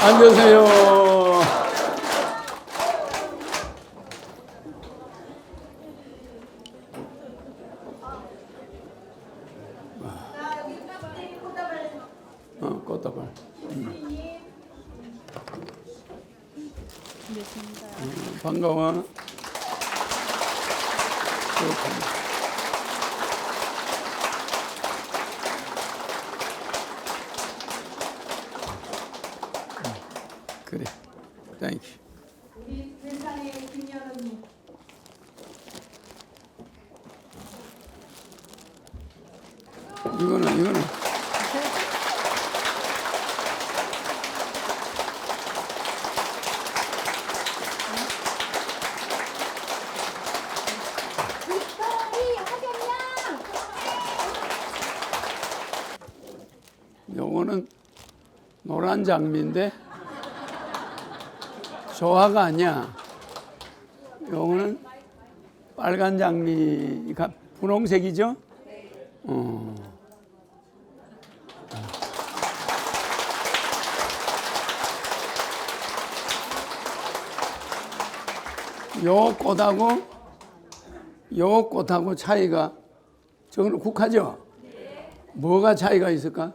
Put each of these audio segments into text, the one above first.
앉으세요. 꽃다발. 반가워. 그래. 땡큐. 우리 세상의 김여름이 이거는 요거는 노란 장미인데 조화가 아니야. 요거는 빨간 장미가 분홍색이죠? 요 꽃하고 차이가 저거는 국화죠? 뭐가 차이가 있을까?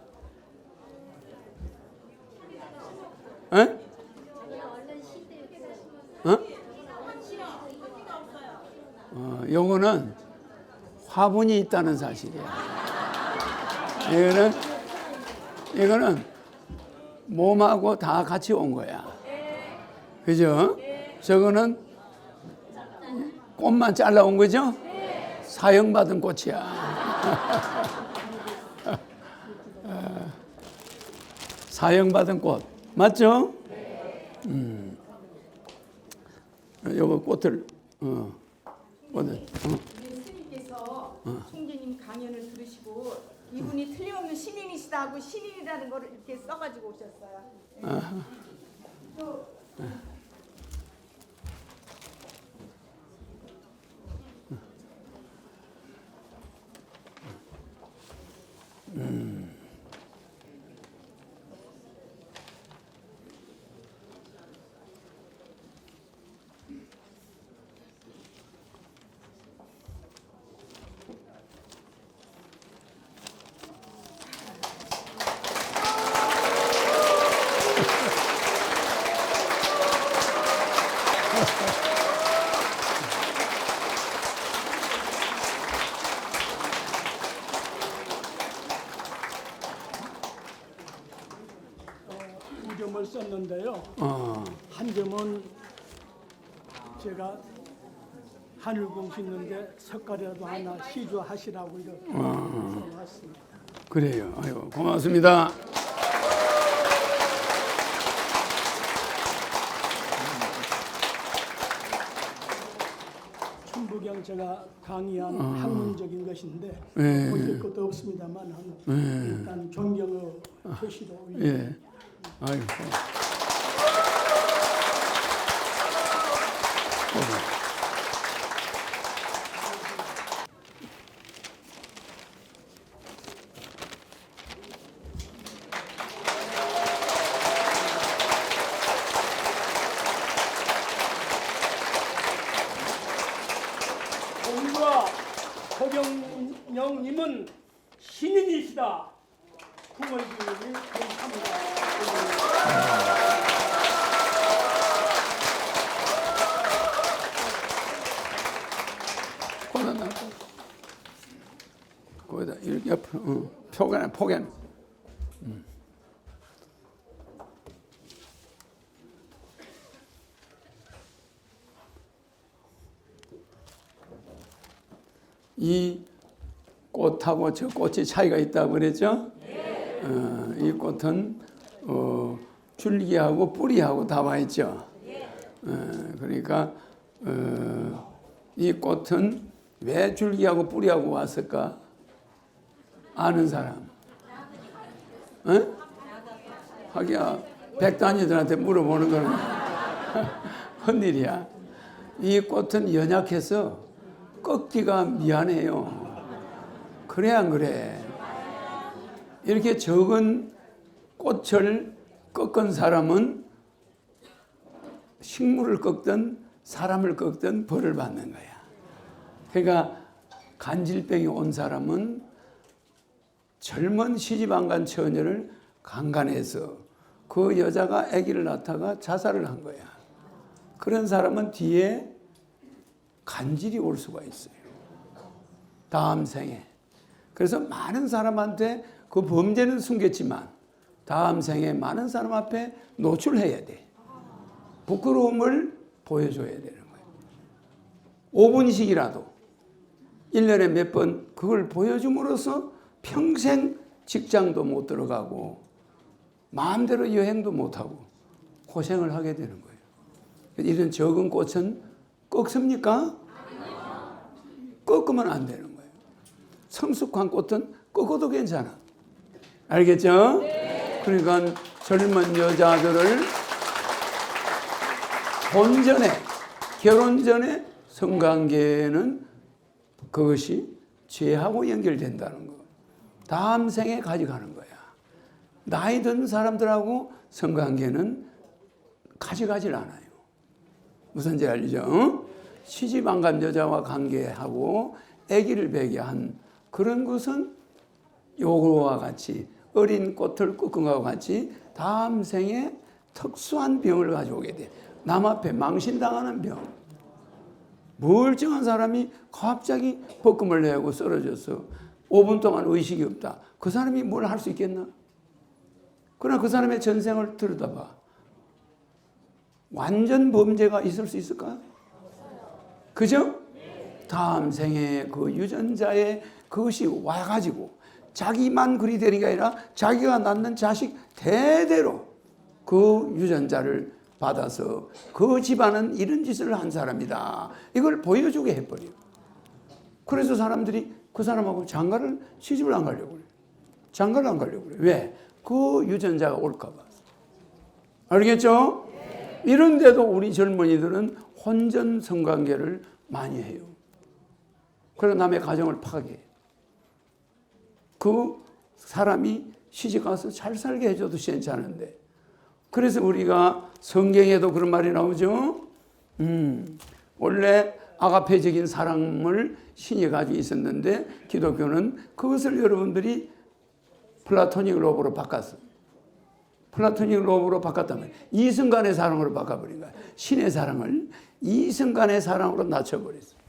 에? 요거는 화분이 있다는 사실이야. 이거는 몸하고 다 같이 온 거야. 그죠? 저거는 꽃만 잘라온 거죠? 사형받은 꽃이야. 사형받은 꽃. 맞죠? 요거 꽃을, 우리 스님께서 총재님 강연을 들으시고 이분이 틀림없는 신인이시다 하고 신인이라는 걸 이렇게 써가지고 오셨어요. 또 두 점을 썼는데요. 한 점은 제가 하늘궁 짓는데 석가래라도 하나 시주하시라고 이렇게 써왔습니다. 그래요. 아이고, 고맙습니다. 천부경 제가 강의한 학문적인 것인데 예. 보실 것도 없습니다만 일단 존경의 표시로 예. 아이고. 공주와 호경영님은 신인이시다. 구월주님이 감사합니다. 거기다 이렇게 옆으로 포개는. 이 꽃하고 저 꽃이 차이가 있다고 그랬죠? 이 꽃은 줄기하고 뿌리하고 다 와 있죠. 그러니까 이 꽃은 왜 줄기하고 뿌리하고 왔을까? 아는 사람? 하기야 백단이들한테 물어보는 거는 헛일이야. 이 꽃은 연약해서 꺾기가 미안해요. 그래 안 그래? 이렇게 적은 꽃을 꺾은 사람은 식물을 꺾든 사람을 꺾든 벌을 받는 거야. 그러니까 간질병이 온 사람은 젊은 시집 안 간 처녀를 강간해서 그 여자가 아기를 낳다가 자살을 한 거야. 그런 사람은 뒤에 간질이 올 수가 있어요. 다음 생에. 그래서 많은 사람한테 그 범죄는 숨겼지만 다음 생에 많은 사람 앞에 노출해야 돼. 부끄러움을 보여줘야 되는 거예요. 5분씩이라도 1년에 몇 번 그걸 보여줌으로써 평생 직장도 못 들어가고 마음대로 여행도 못하고 고생을 하게 되는 거예요. 이런 적은 꽃은 꺾습니까? 꺾으면 안 되는 거예요. 성숙한 꽃은 꺾어도 괜찮아. 알겠죠? 그러니까 젊은 여자들을 혼 전에, 결혼 전에 성관계는 그것이 죄하고 연결된다는 거. 다음 생에 가져가는 거야. 나이 든 사람들하고 성관계는 가져가질 않아요. 무슨지 알죠? 시집 안 간 여자와 관계하고 아기를 베게 한 그런 것은 요거와 같이 어린 꽃을 꺾은 것과 같이 다음 생에 특수한 병을 가져오게 돼. 남 앞에 망신당하는 병. 멀쩡한 사람이 갑자기 볶음을 내고 쓰러져서 5분 동안 의식이 없다. 그 사람이 뭘 할 수 있겠나? 그러나 그 사람의 전생을 들여다봐. 완전 범죄가 있을 수 있을까? 그죠? 다음 생에 그 유전자에 그것이 와가지고 자기만 그리 되는 게 아니라 자기가 낳는 자식 대대로 그 유전자를 받아서 그 집안은 이런 짓을 한 사람이다. 이걸 보여주게 해버려요. 그래서 사람들이 그 사람하고 장가를 시집을 안 가려고 그래요. 장가를 안 가려고 그래요. 왜? 그 유전자가 올까 봐. 알겠죠? 이런데도 우리 젊은이들은 혼전 성관계를 많이 해요. 그래서 남의 가정을 파괴해요. 그 사람이 시집가서 잘 살게 해줘도 괜찮은데. 그래서 우리가 성경에도 그런 말이 나오죠. 원래 아가페적인 사랑을 신이 가지고 있었는데 기독교는 그것을 여러분들이 플라토닉 러브로 바꿨어. 플라토닉 러브로 바꿨다면 이승간의 사랑으로 바꿔버린 거야. 신의 사랑을 이승간의 사랑으로 낮춰버렸어.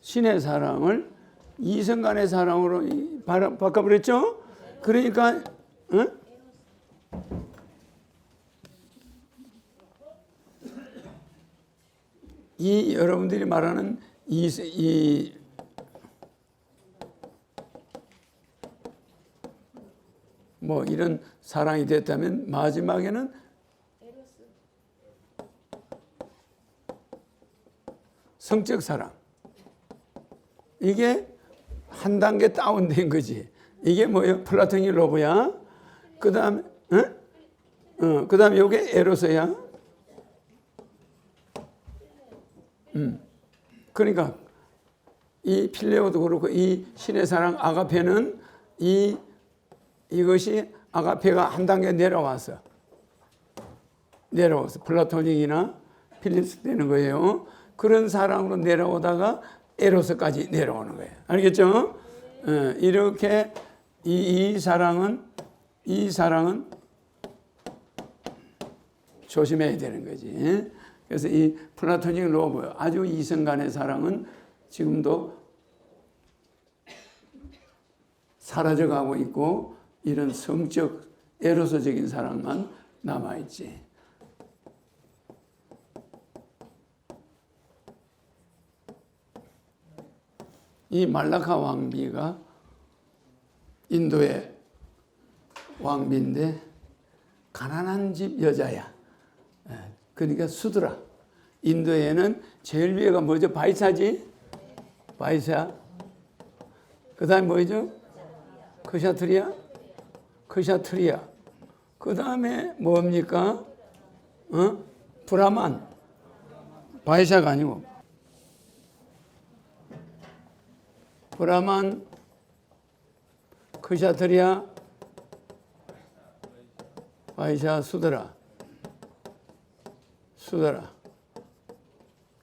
신의 사랑을 이승간의 사랑으로 바꿔버렸죠? 그러니까 이 여러분들이 말하는 뭐 이런 사랑이 됐다면 마지막에는 성적 사랑. 이게 한 단계 다운된 거지. 이게 뭐예요? 플라토닉 러브야. 그 다음에 그 다음에 이게 에로스야. 그러니까 이 필레오도 그렇고 이 신의 사랑 아가페는 이것이 아가페가 한 단계 내려와서 플라토닉이나 필립스 되는 거예요. 그런 사랑으로 내려오다가 에로스까지 내려오는 거예요. 알겠죠? 이렇게 이 사랑은 조심해야 되는 거지. 그래서 이 플라토닉 러브, 아주 이성간의 사랑은 지금도 사라져가고 있고 이런 성적 에로스적인 사랑만 남아있지. 이 말라카 왕비가 인도의 왕비인데 가난한 집 여자야. 그러니까 수드라. 인도에는 제일 위에가 뭐죠? 바이사지? 바이사. 그 다음에 뭐죠? 크샤트리아? 크샤트리아. 그 다음에 뭡니까? 브라만. 바이사가 아니고. 브라만, 크샤트리아, 바이샤, 수드라.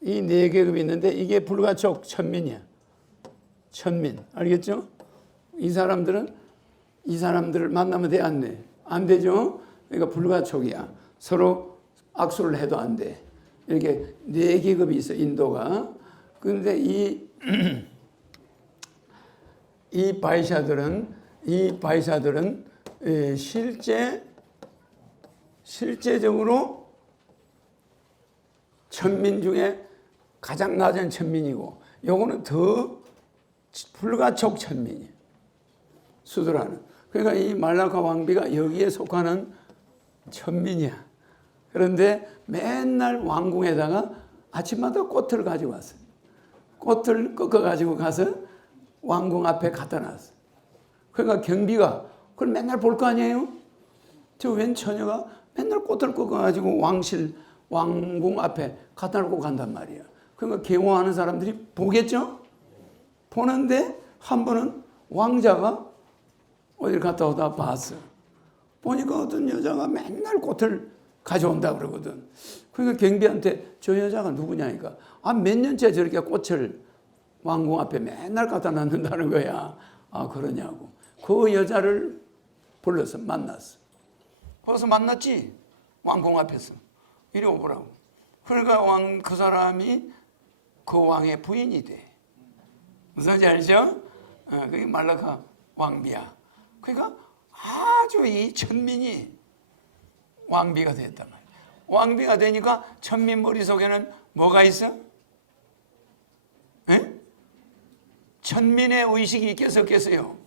이 네 계급이 있는데 이게 불가촉 천민이야. 천민. 알겠죠? 이 사람들을 만나면 돼, 안 돼? 안 되죠? 그러니까 불가촉이야. 서로 악수를 해도 안 돼. 이렇게 네 계급이 있어, 인도가. 그런데 이 바이샤들은 실제적으로 천민 중에 가장 낮은 천민이고, 요거는 더 불가촉 천민이에요. 수드라는. 그러니까 이 말라카 왕비가 여기에 속하는 천민이야. 그런데 맨날 왕궁에다가 아침마다 꽃을 가지고 왔어요. 꽃을 꺾어가지고 가서 왕궁 앞에 갖다 놨어요. 그러니까 경비가 그걸 맨날 볼 거 아니에요? 저 웬 처녀가 맨날 꽃을 꺾어가지고 왕궁 앞에 갖다 놓고 간단 말이에요. 그러니까 경호하는 사람들이 보겠죠? 보는데 한 번은 왕자가 어딜 갔다 오다 봤어. 보니까 어떤 여자가 맨날 꽃을 가져온다 그러거든. 그러니까 경비한테 저 여자가 누구냐니까, 몇 년째 저렇게 꽃을 왕궁 앞에 맨날 갖다 놨는다는 거야. 그러냐고. 그 여자를 불러서 만났어. 거기서 만났지? 왕궁 앞에서. 이리 오보라고. 그러니까 그 사람이 그 왕의 부인이 돼. 무슨 지 알죠? 그게 말라카 왕비야. 그러니까 아주 이 천민이 왕비가 됐단 말이야. 왕비가 되니까 천민 머릿속에는 뭐가 있어? 에? 천민의 의식이 있겠어, 없겠어요?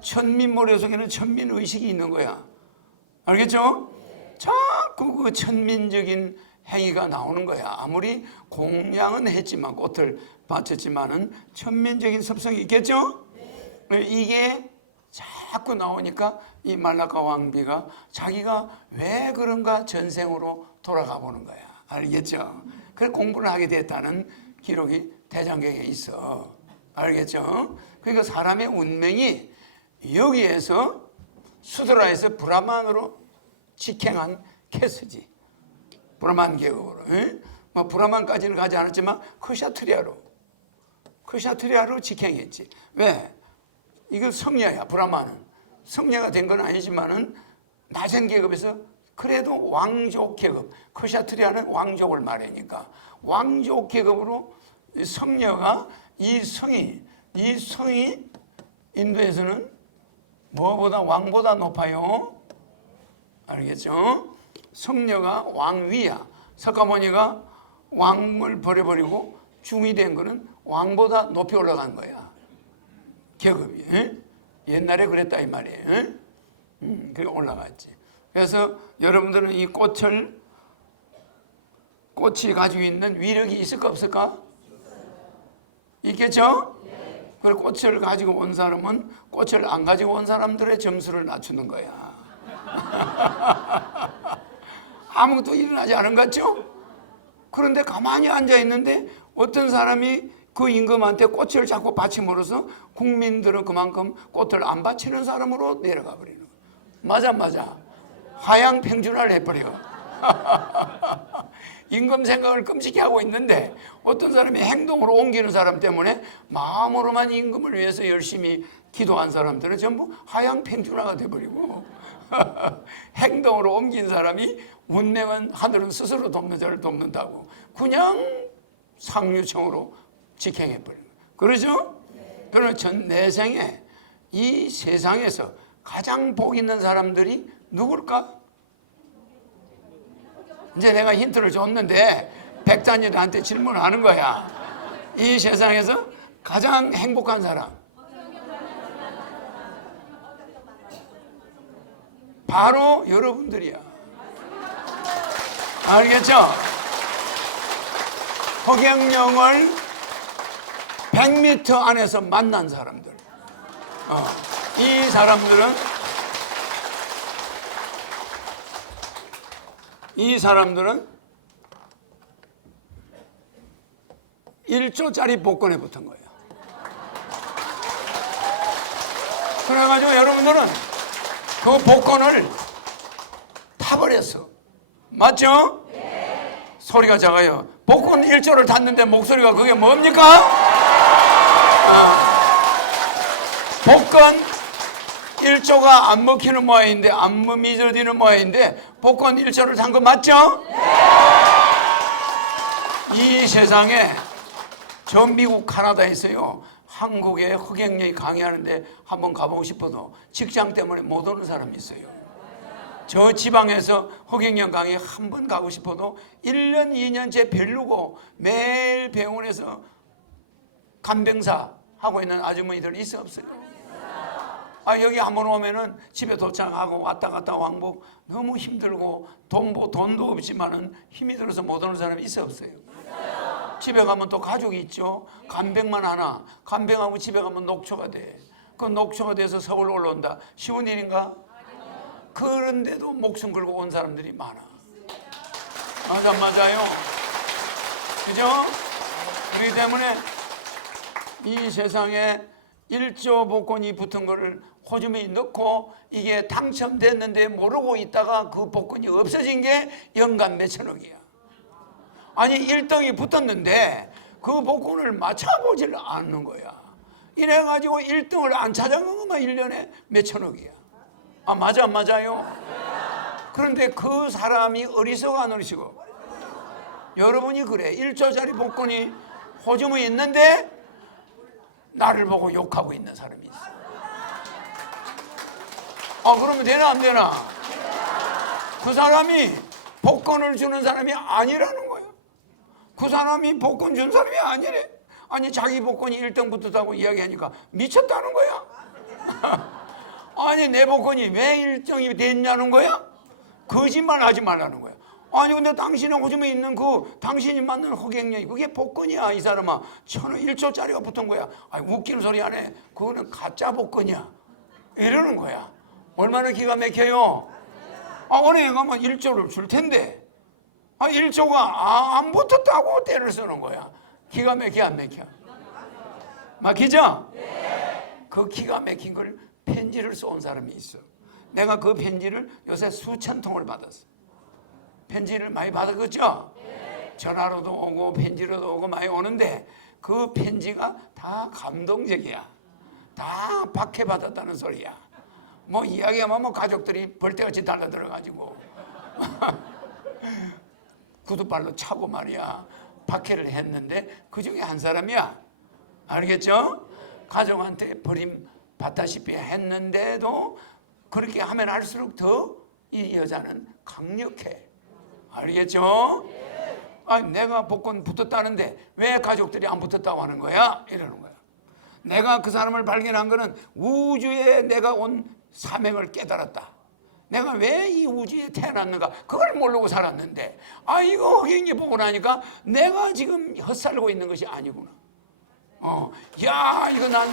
천민 머릿속에는 천민 의식이 있는 거야. 알겠죠? 자꾸 그 천민적인 행위가 나오는 거야. 아무리 공양은 했지만, 꽃을 바쳤지만은 천민적인 습성이 있겠죠? 이게 자꾸 나오니까 이 말라카 왕비가 자기가 왜 그런가 전생으로 돌아가 보는 거야. 알겠죠? 그래서 공부를 하게 됐다는 기록이 대장경에 있어. 알겠죠? 그러니까 사람의 운명이 여기에서 수드라에서 브라만으로 직행한 케스지. 브라만 계급으로. 뭐 브라만까지는 가지 않았지만 크샤트리아로 직행했지. 왜? 이건 성녀야. 브라만은 성녀가 된 건 아니지만은 낮은 계급에서 그래도 왕족 계급. 크샤트리아는 왕족을 말하니까 왕족 계급으로 성녀가 이 성이 인도에서는 뭐보다 왕보다 높아요. 알겠죠? 성녀가 왕위야. 석가모니가 왕을 버려버리고 중이 된 거는 왕보다 높이 올라간 거야. 계급이. 옛날에 그랬다 이 말이에요. 그래 올라갔지. 그래서 여러분들은 이 꽃이 가지고 있는 위력이 있을까 없을까? 있겠죠? 그리고 꽃을 가지고 온 사람은 꽃을 안 가지고 온 사람들의 점수를 낮추는 거야. 아무것도 일어나지 않은 것 같죠? 그런데 가만히 앉아 있는데 어떤 사람이 그 임금한테 꽃을 자꾸 바침으로써 국민들은 그만큼 꽃을 안 바치는 사람으로 내려가 버리는 거야. 맞아. 하향 평준화를 해버려. 임금 생각을 끔찍히 하고 있는데 어떤 사람이 행동으로 옮기는 사람 때문에 마음으로만 임금을 위해서 열심히 기도한 사람들은 전부 하향 평준화가 돼버리고 행동으로 옮긴 사람이 운명은 하늘은 스스로 돕는 자를 돕는다고 그냥 상류층으로 직행해버리는 거예요. 그러죠? 그러나 전 내생에 이 세상에서 가장 복 있는 사람들이 누굴까? 이제 내가 힌트를 줬는데 백단이한테 질문하는 거야. 이 세상에서 가장 행복한 사람. 바로 여러분들이야. 알겠죠? 허경영을 100m 안에서 만난 사람들. 이 사람들은 1조짜리 복권에 붙은 거예요. 그래가지고 여러분들은 그 복권을 타버렸어. 맞죠? 소리가 작아요. 복권 1조를 탔는데 목소리가 그게 뭡니까? 복권 1조가 안 먹히는 모양인데, 안 미져지는 모양인데 복권 1조를 탄 거 맞죠? 이 세상에 저 미국 카나다에서요, 한국에 허경영이 강의하는데 한번 가보고 싶어도 직장 때문에 못 오는 사람이 있어요. 저 지방에서 허경영 강의 한 번 가고 싶어도 1년 2년째 별로고 매일 병원에서 간병사 하고 있는 아주머니들 있어 없어요? 여기 한번 오면은 집에 도착하고 왔다 갔다 왕복 너무 힘들고 돈도 없지만은 힘이 들어서 못 오는 사람이 있어 없어요? 집에 가면 또 가족이 있죠. 간병만 하나. 간병하고 집에 가면 녹초가 돼. 그 녹초가 돼서 서울 올라온다. 쉬운 일인가? 그런데도 목숨 걸고 온 사람들이 많아. 맞아요. 그죠? 그렇기 때문에 이 세상에 1조 복권이 붙은 거를 호주머니 넣고 이게 당첨됐는데 모르고 있다가 그 복권이 없어진 게 연간 몇천억이야. 아니 1등이 붙었는데 그 복권을 맞춰보질 않는 거야. 이래가지고 1등을 안 찾아간 것만 1년에 몇천억이야. 맞아 안 맞아요? 그런데 그 사람이 어리석어 안 어리석어? 여러분이 그래. 1조짜리 복권이 호주머니 있는데 나를 보고 욕하고 있는 사람이 있어. 그러면 되나 안 되나? 그 사람이 복권을 주는 사람이 아니라는 거야. 그 사람이 복권 준 사람이 아니래. 아니 자기 복권이 1등 붙었다고 이야기하니까 미쳤다는 거야. 아니 내 복권이 왜 1등이 됐냐는 거야? 거짓말 하지 말라는 거야. 아니 근데 당신의 호주머니에 있는 그 당신이 만든 허경영이 그게 복권이야. 이 사람아 1,000원 1조짜리가 붙은 거야. 웃기는 소리 안 해. 그거는 가짜 복권이야. 이러는 거야. 얼마나 기가 막혀요. 은행에 가면 1조를 줄 텐데 1조가 안 붙었다고 때를 쓰는 거야. 기가 막혀 안 막혀? 막히죠? 그 기가 막힌 걸 편지를 쏜 사람이 있어. 내가 그 편지를 요새 수천 통을 받았어. 편지를 많이 받았겠죠? 전화로도 오고 편지로도 오고 많이 오는데 그 편지가 다 감동적이야. 다 박해받았다는 소리야. 뭐 이야기하면 뭐 가족들이 벌떼같이 달라들어가지고 구두발로 차고 말이야 박해를 했는데 그 중에 한 사람이야. 알겠죠? 가족한테 버림받다시피 했는데도 그렇게 하면 할수록 더 이 여자는 강력해. 알겠죠? 내가 복권 붙었다는데 왜 가족들이 안 붙었다고 하는 거야? 이러는 거야. 내가 그 사람을 발견한 거는 우주에 내가 온 사명을 깨달았다. 내가 왜 이 우주에 태어났는가 그걸 모르고 살았는데 이거 허경이 보고 나니까 내가 지금 헛살고 있는 것이 아니구나. 이거 난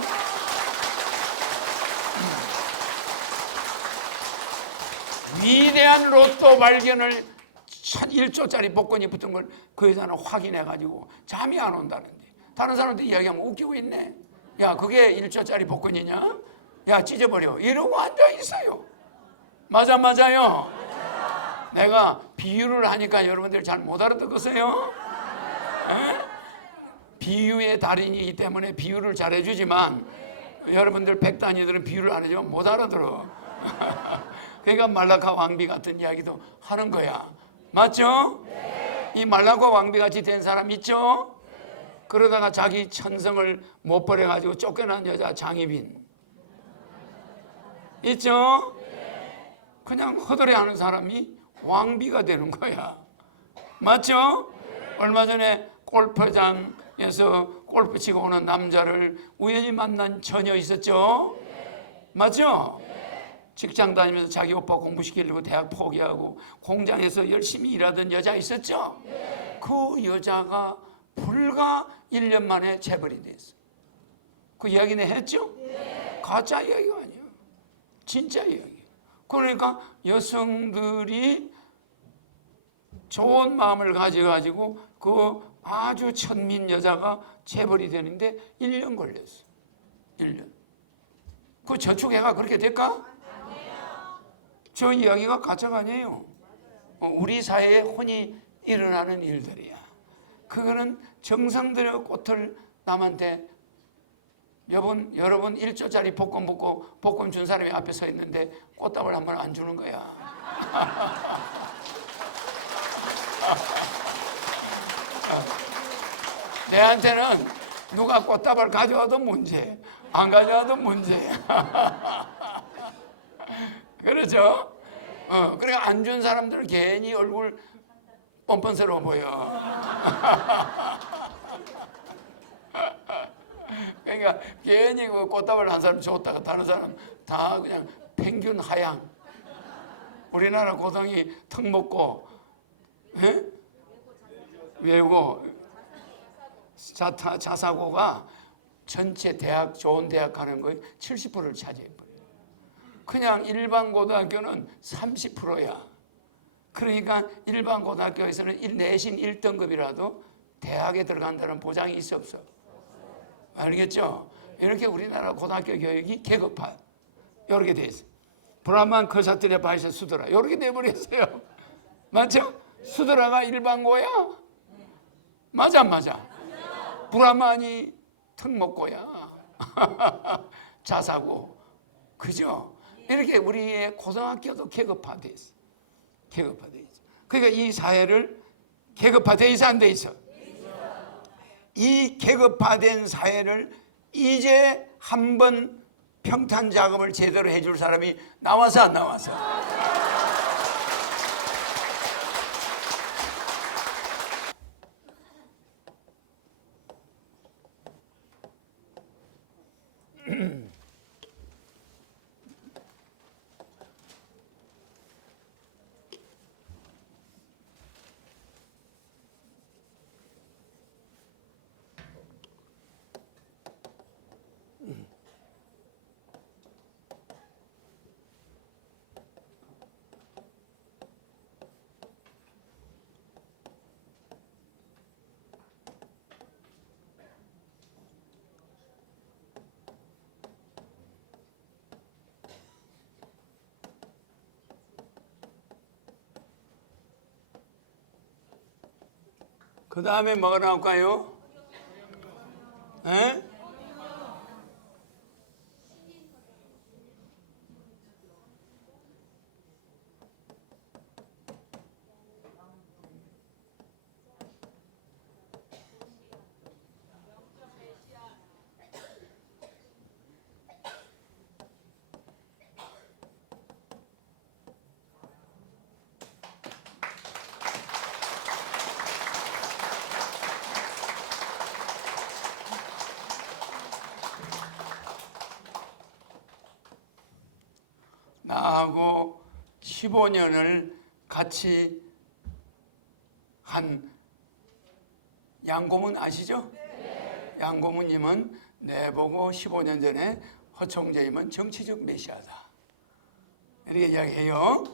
위대한 로또 발견을 1조짜리 복권이 붙은 걸 그 여자는 확인해가지고 잠이 안 온다는데 다른 사람한테 이야기하면 웃기고 있네. 야 그게 1조짜리 복권이냐? 야 찢어버려 이러고 앉아있어요. 맞아요? 내가 비유를 하니까 여러분들 잘 못 알아듣겠어요? 비유의 달인이기 때문에 비유를 잘해주지만 여러분들 백단위들은 비유를 안 해주면 못 알아들어. 그러니까 말라카 왕비 같은 이야기도 하는 거야. 맞죠? 이 말라카 왕비 같이 된 사람 있죠? 그러다가 자기 천성을 못 버려가지고 쫓겨난 여자 장희빈 있죠? 그냥 허드레하는 사람이 왕비가 되는 거야. 맞죠? 얼마 전에 골프장에서 골프 치고 오는 남자를 우연히 만난 처녀 있었죠? 맞죠? 직장 다니면서 자기 오빠 공부시키려고 대학 포기하고 공장에서 열심히 일하던 여자 있었죠? 그 여자가 불과 1년 만에 재벌이 됐어. 그 이야기는 했죠? 가짜 이야기가 아니야. 진짜 이야기. 그러니까 여성들이 좋은 마음을 가져가지고 그 아주 천민 여자가 재벌이 되는데 1년 걸렸어. 1년. 그 저축해가 그렇게 될까? 저 이야기가 가짜가 아니에요. 우리 사회에 흔히 일어나는 일들이야. 그거는 정성들의 꽃을 남한테 여러분 1조짜리 복권 받고 복권 준 사람이 앞에 서 있는데 꽃다발 한 번 안 주는 거야. 내한테는 누가 꽃다발 가져와도 문제, 안 가져와도 문제. 그렇죠? 그러니까 안 준 사람들은 괜히 얼굴 뻔뻔스러워 보여. 그러니까 괜히 그 꽃다발 한 사람 줬다가 다른 사람 다 그냥 평균 하향. 우리나라 고등이 턱 먹고, 외고 자사고가 전체 대학 좋은 대학 가는 거의 70%를 차지해버려요. 그냥 일반 고등학교는 30%야. 그러니까 일반 고등학교에서는 내신 1등급이라도 대학에 들어간다는 보장이 있어 없어? 알겠죠? 이렇게 우리나라 고등학교 교육이 계급화 이렇게 돼 있어요. 브라만 커사트레 바이세 수드라 이렇게 돼버렸어요. 맞죠? 수드라가 일반고야? 맞아 안 맞아? 브라만이 특목고야. 자사고. 그죠? 이렇게 우리의 고등학교도 계급화돼 있어. 계급화돼 있어. 그러니까 이 사회를 계급화돼 있어 안 돼 있어? 이 계급화된 사회를 이제 한번 평탄 작업을 제대로 해줄 사람이 나와서 안 나와서? 그 다음에 뭐가 나올까요? 에? 나하고 15년을 같이 한 양고문 아시죠? 네. 양고문님은 내보고 15년 전에 허총재님은 정치적 메시아다 이렇게 이야기해요.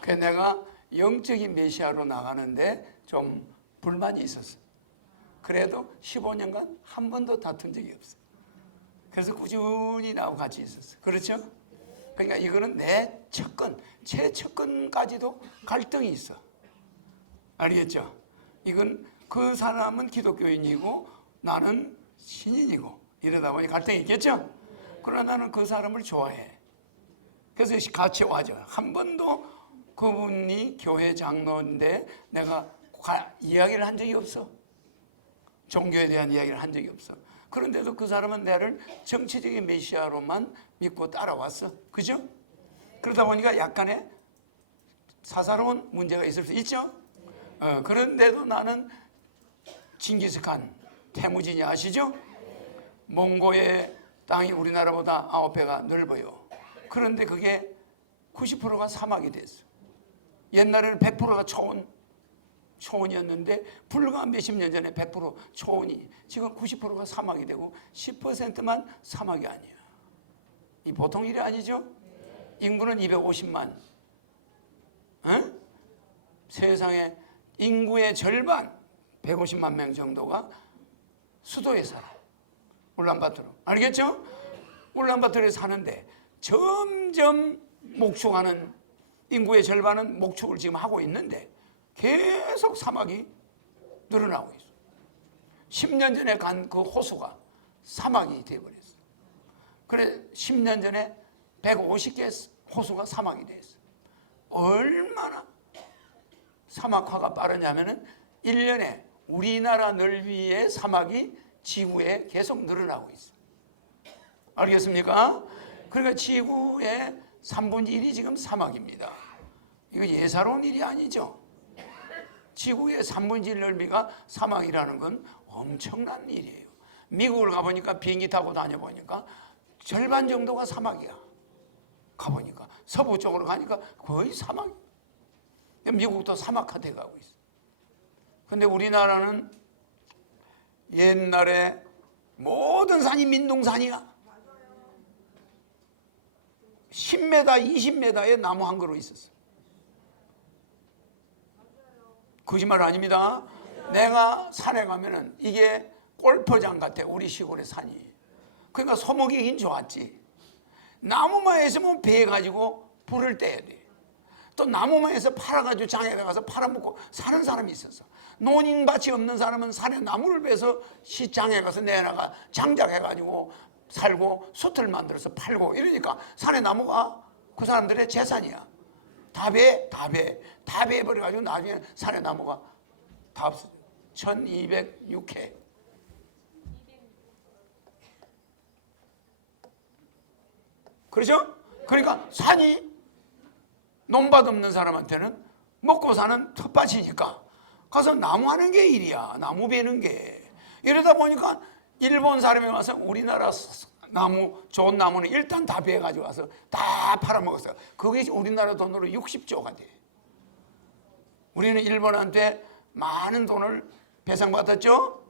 그래서 내가 영적인 메시아로 나가는데 좀 불만이 있었어. 그래도 15년간 한 번도 다툰 적이 없어. 그래서 꾸준히 나하고 같이 있었어. 그렇죠? 그러니까 이거는 내 측근, 제 측근까지도 갈등이 있어. 알겠죠? 이건 그 사람은 기독교인이고 나는 신인이고 이러다 보니 갈등이 있겠죠? 그러나 나는 그 사람을 좋아해. 그래서 같이 와줘. 한 번도 그분이 교회 장로인데 내가 이야기를 한 적이 없어. 종교에 대한 이야기를 한 적이 없어. 그런데도 그 사람은 나를 정치적인 메시아로만 믿고 따라왔어. 그죠? 그러다 보니까 약간의 사사로운 문제가 있을 수 있죠? 그런데도 나는 징기스칸, 태무진이 아시죠? 몽고의 땅이 우리나라보다 9배가 넓어요. 그런데 그게 90%가 사막이 됐어. 옛날에는 100%가 초원이었는데 불과 몇십 년 전에 100% 초원이 지금 90%가 사막이 되고 10%만 사막이 아니야. 이 보통 일이 아니죠? 인구는 250만. 세상에 인구의 절반 150만 명 정도가 수도에 살아. 울란바토르. 알겠죠? 울란바토르에 사는데 점점 목축하는 인구의 절반은 목축을 지금 하고 있는데 계속 사막이 늘어나고 있어. 10년 전에 간 그 호수가 사막이 되어버렸어. 그래 10년 전에 150개 호수가 사막이 됐어. 얼마나 사막화가 빠르냐면은 1년에 우리나라 넓이의 사막이 지구에 계속 늘어나고 있어. 알겠습니까? 그러니까 지구의 3분의 1이 지금 사막입니다. 이거 예사로운 일이 아니죠. 지구의 3분의 1 넓이가 사막이라는 건 엄청난 일이에요. 미국을 가보니까 비행기 타고 다녀보니까 절반 정도가 사막이야. 가보니까 서부 쪽으로 가니까 거의 사막이야. 미국도 사막화돼 가고 있어. 근데 우리나라는 옛날에 모든 산이 민둥산이야. 10m, 20m의 나무 한 그루 있었어. 거짓말 아닙니다. 내가 산에 가면은 이게 골프장 같아. 우리 시골의 산이. 그러니까 소목이긴 좋았지. 나무만 있으면 베어가지고 불을 떼야 돼. 또 나무만 해서 팔아가지고 장에다 가서 팔아먹고 사는 사람이 있었어. 논인밭이 없는 사람은 산에 나무를 베서 시장에 가서 내놔가 장작해가지고 살고 숯을 만들어서 팔고 이러니까 산에 나무가 그 사람들의 재산이야. 다 베어버려가지고 나중에 산에 나무가 다 없어져. 1206회. 그렇죠? 그러니까 산이 논밭 없는 사람한테는 먹고 사는 텃밭이니까 가서 나무 하는 게 일이야. 나무 베는 게. 이러다 보니까 일본 사람이 와서 우리나라 나무, 좋은 나무는 일단 다 베어가지고 와서 다 팔아먹었어요. 그게 우리나라 돈으로 60조가 돼. 우리는 일본한테 많은 돈을 배상받았죠?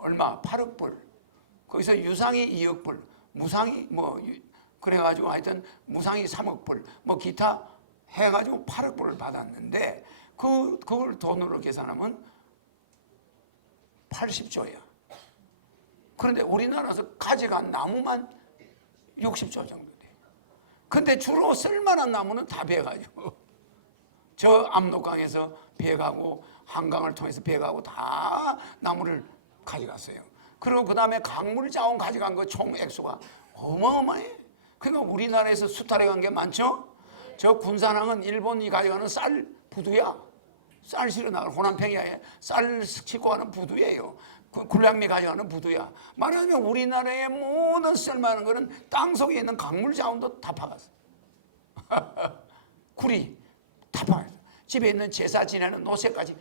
얼마? 8억 불. 거기서 유상이 2억 불, 무상이 그래가지고 하여튼 무상이 3억 불, 기타 해가지고 8억 불을 받았는데 그걸 돈으로 계산하면 80조야. 그런데 우리나라에서 가져간 나무만 60조 정도 돼. 근데 주로 쓸만한 나무는 다 베어가지고 저 압록강에서 베어가고 한강을 통해서 베어가고 다 나무를 가져갔어요. 그리고 그 다음에 강물 자원 가져간 거 총 액수가 어마어마해. 그러니까 우리나라에서 수탈해 간 게 많죠. 저 군산항은 일본이 가져가는 쌀 부두야. 쌀 실어 나갈 호남평야에 쌀 싣고 가는 부두예요. 굴량미 가져가는 부두야. 말하자면 우리나라의 모든 쓸만한 거는 땅 속에 있는 강물 자원도 다 파갔어. 구리 다 파갔어. 집에 있는 제사 지내는 노새까지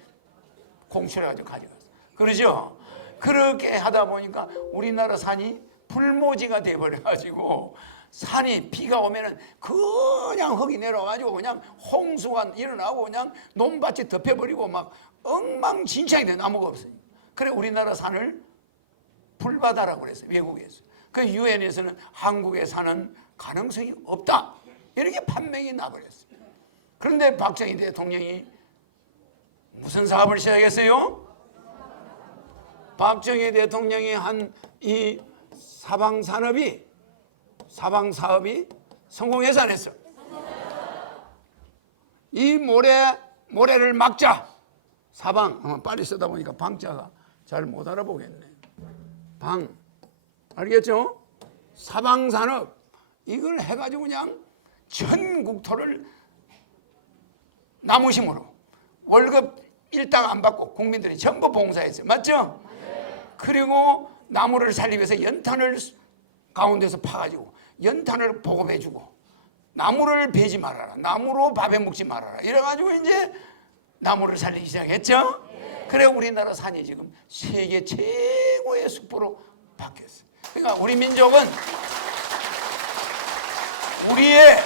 공출해가지고 가져갔어. 그러죠? 그렇게 하다 보니까 우리나라 산이 불모지가 돼버려가지고 산이 비가 오면은 그냥 흙이 내려가지고 그냥 홍수가 일어나고 그냥 논밭이 덮여버리고 막 엉망진창이 돼. 나무가 없으니까. 그래 우리나라 산을 불바다라고 그랬어요. 외국에서. 그 유엔에서는 한국에 사는 가능성이 없다. 이렇게 판명이 나버렸어요. 그런데 박정희 대통령이 무슨 사업을 시작했어요? 박정희 대통령이 한 이 사방 사업이 성공해서 안 했어. 이 모래를 막자. 사방 빨리 쓰다 보니까 방자가 잘 못 알아보겠네. 방 알겠죠? 사방 산업 이걸 해가지고 그냥 전 국토를 나무심으로 월급 일당 안 받고 국민들이 전부 봉사했어요. 맞죠? 그리고 나무를 살리기 위해서 연탄을 가운데서 파가지고 연탄을 보급해주고 나무를 베지 말아라. 나무로 밥해 먹지 말아라. 이래가지고 이제 나무를 살리기 시작했죠. 그래 우리나라 산이 지금 세계 최고의 숲으로 바뀌었어요. 그러니까 우리 민족은 우리의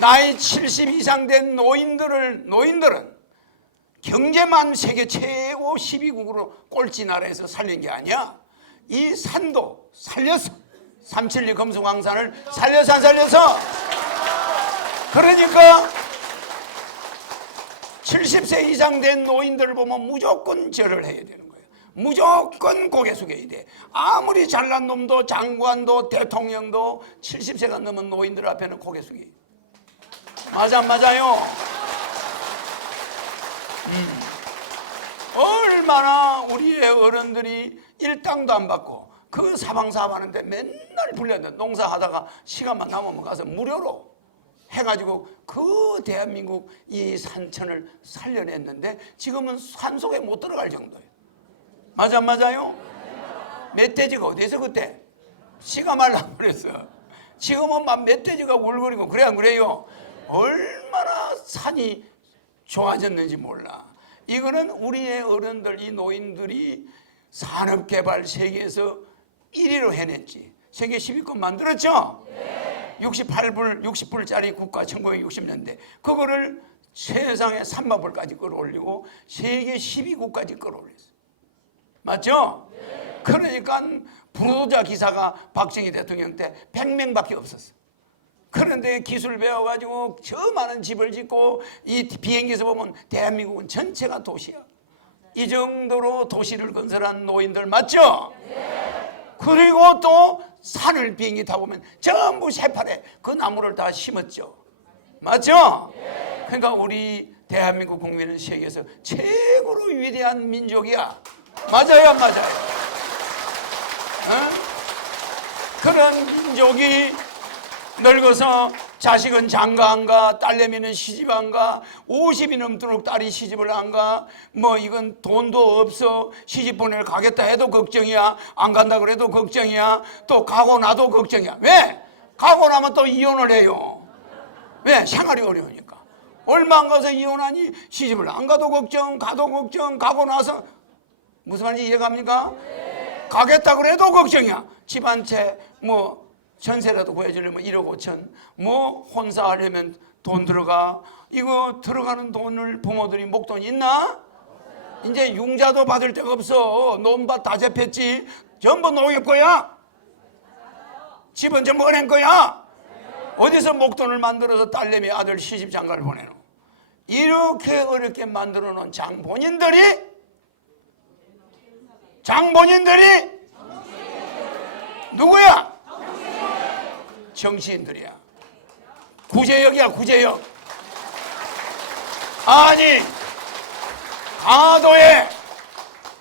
나이 70 이상 된 노인들은 경제만 세계 최고 12국으로 꼴찌 나라에서 살린 게 아니야. 이 산도 살렸어. 372 금수강산을 살려서 안 살려서. 그러니까 70세 이상 된 노인들을 보면 무조건 절을 해야 되는 거예요. 무조건 고개 숙여야 돼. 아무리 잘난 놈도 장관도 대통령도 70세가 넘은 노인들 앞에는 고개 숙여. 맞아 안 맞아요? 얼마나 우리의 어른들이 일당도 안 받고 그 사방사업하는데 맨날 불렸는데 농사하다가 시간만 남으면 가서 무료로 해가지고 그 대한민국 이 산천을 살려냈는데 지금은 산속에 못 들어갈 정도예요. 맞아 안 맞아요? 멧돼지가 어디서 그때 씨가 말라 그랬어. 지금은 막 멧돼지가 울거리고 그래 안 그래요? 얼마나 산이 좋아졌는지 몰라. 이거는 우리의 어른들 이 노인들이 산업개발 세계에서 1위로 해냈지. 세계 10위권 만들었죠? 60불짜리 국가 1960년대 그거를 세상에 3만 불까지 끌어올리고 세계 10위국까지 끌어올렸어. 맞죠? 그러니까 부도자 기사가 박정희 대통령 때 100명밖에 없었어. 그런데 기술 배워가지고 저 많은 집을 짓고 이 비행기에서 보면 대한민국은 전체가 도시야. 이 정도로 도시를 건설한 노인들 맞죠? 그리고 또 산을 비행기 타고 보면 전부 새파래 그 나무를 다 심었죠. 맞죠? 그러니까 우리 대한민국 국민은 세계에서 최고로 위대한 민족이야. 맞아요 안 맞아요? 그런 민족이 늙어서 자식은 장가 안 가, 딸내미는 시집 안 가, 50이 넘도록 딸이 시집을 안 가, 뭐 이건 돈도 없어, 시집 보내러 가겠다 해도 걱정이야, 안 간다 그래도 걱정이야, 또 가고 나도 걱정이야. 왜? 가고 나면 또 이혼을 해요. 왜? 생활이 어려우니까. 얼마 안 가서 이혼하니 시집을 안 가도 걱정, 가도 걱정, 가고 나서 무슨 말인지 이해갑니까? 가겠다 그래도 걱정이야. 집 한 채 뭐 전세라도 구해주려면 1억 5천, 뭐 혼사하려면 돈 들어가. 이거 들어가는 돈을 부모들이 목돈 있나? 이제 융자도 받을 데가 없어. 논밭 다 잡혔지. 전부 농협 거야? 집은 전부 은행 거야? 어디서 목돈을 만들어서 딸내미 아들 시집 장가를 보내노? 이렇게 어렵게 만들어 놓은 장본인들이 누구야? 정치인들이야. 구제역이야 구제역. 아니 강화도에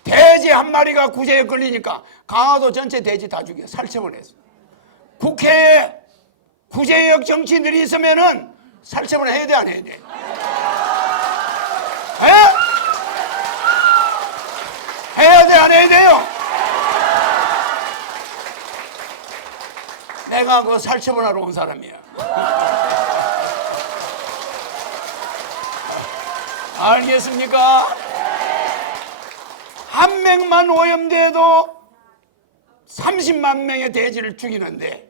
돼지 한 마리가 구제역 걸리니까 강화도 전체 돼지 다 죽여 살처분했어. 국회에 구제역 정치인들이 있으면은 살처분 해야 돼 안 해야 돼? 해야 돼 안 해야 돼요? 내가 그 살처분하러 온 사람이야. 알겠습니까? 한 명만 오염돼도 30만 명의 돼지를 죽이는데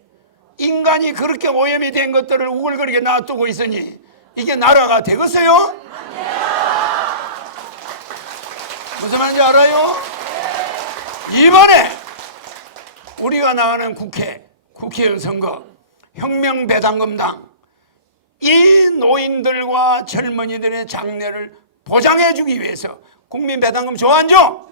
인간이 그렇게 오염이 된 것들을 우글거리게 놔두고 있으니 이게 나라가 되겠어요? 무슨 말인지 알아요? 이번에 우리가 나가는 국회의원 선거 혁명배당금당 이 노인들과 젊은이들의 장래를 보장해주기 위해서 국민배당금 줘 안 줘?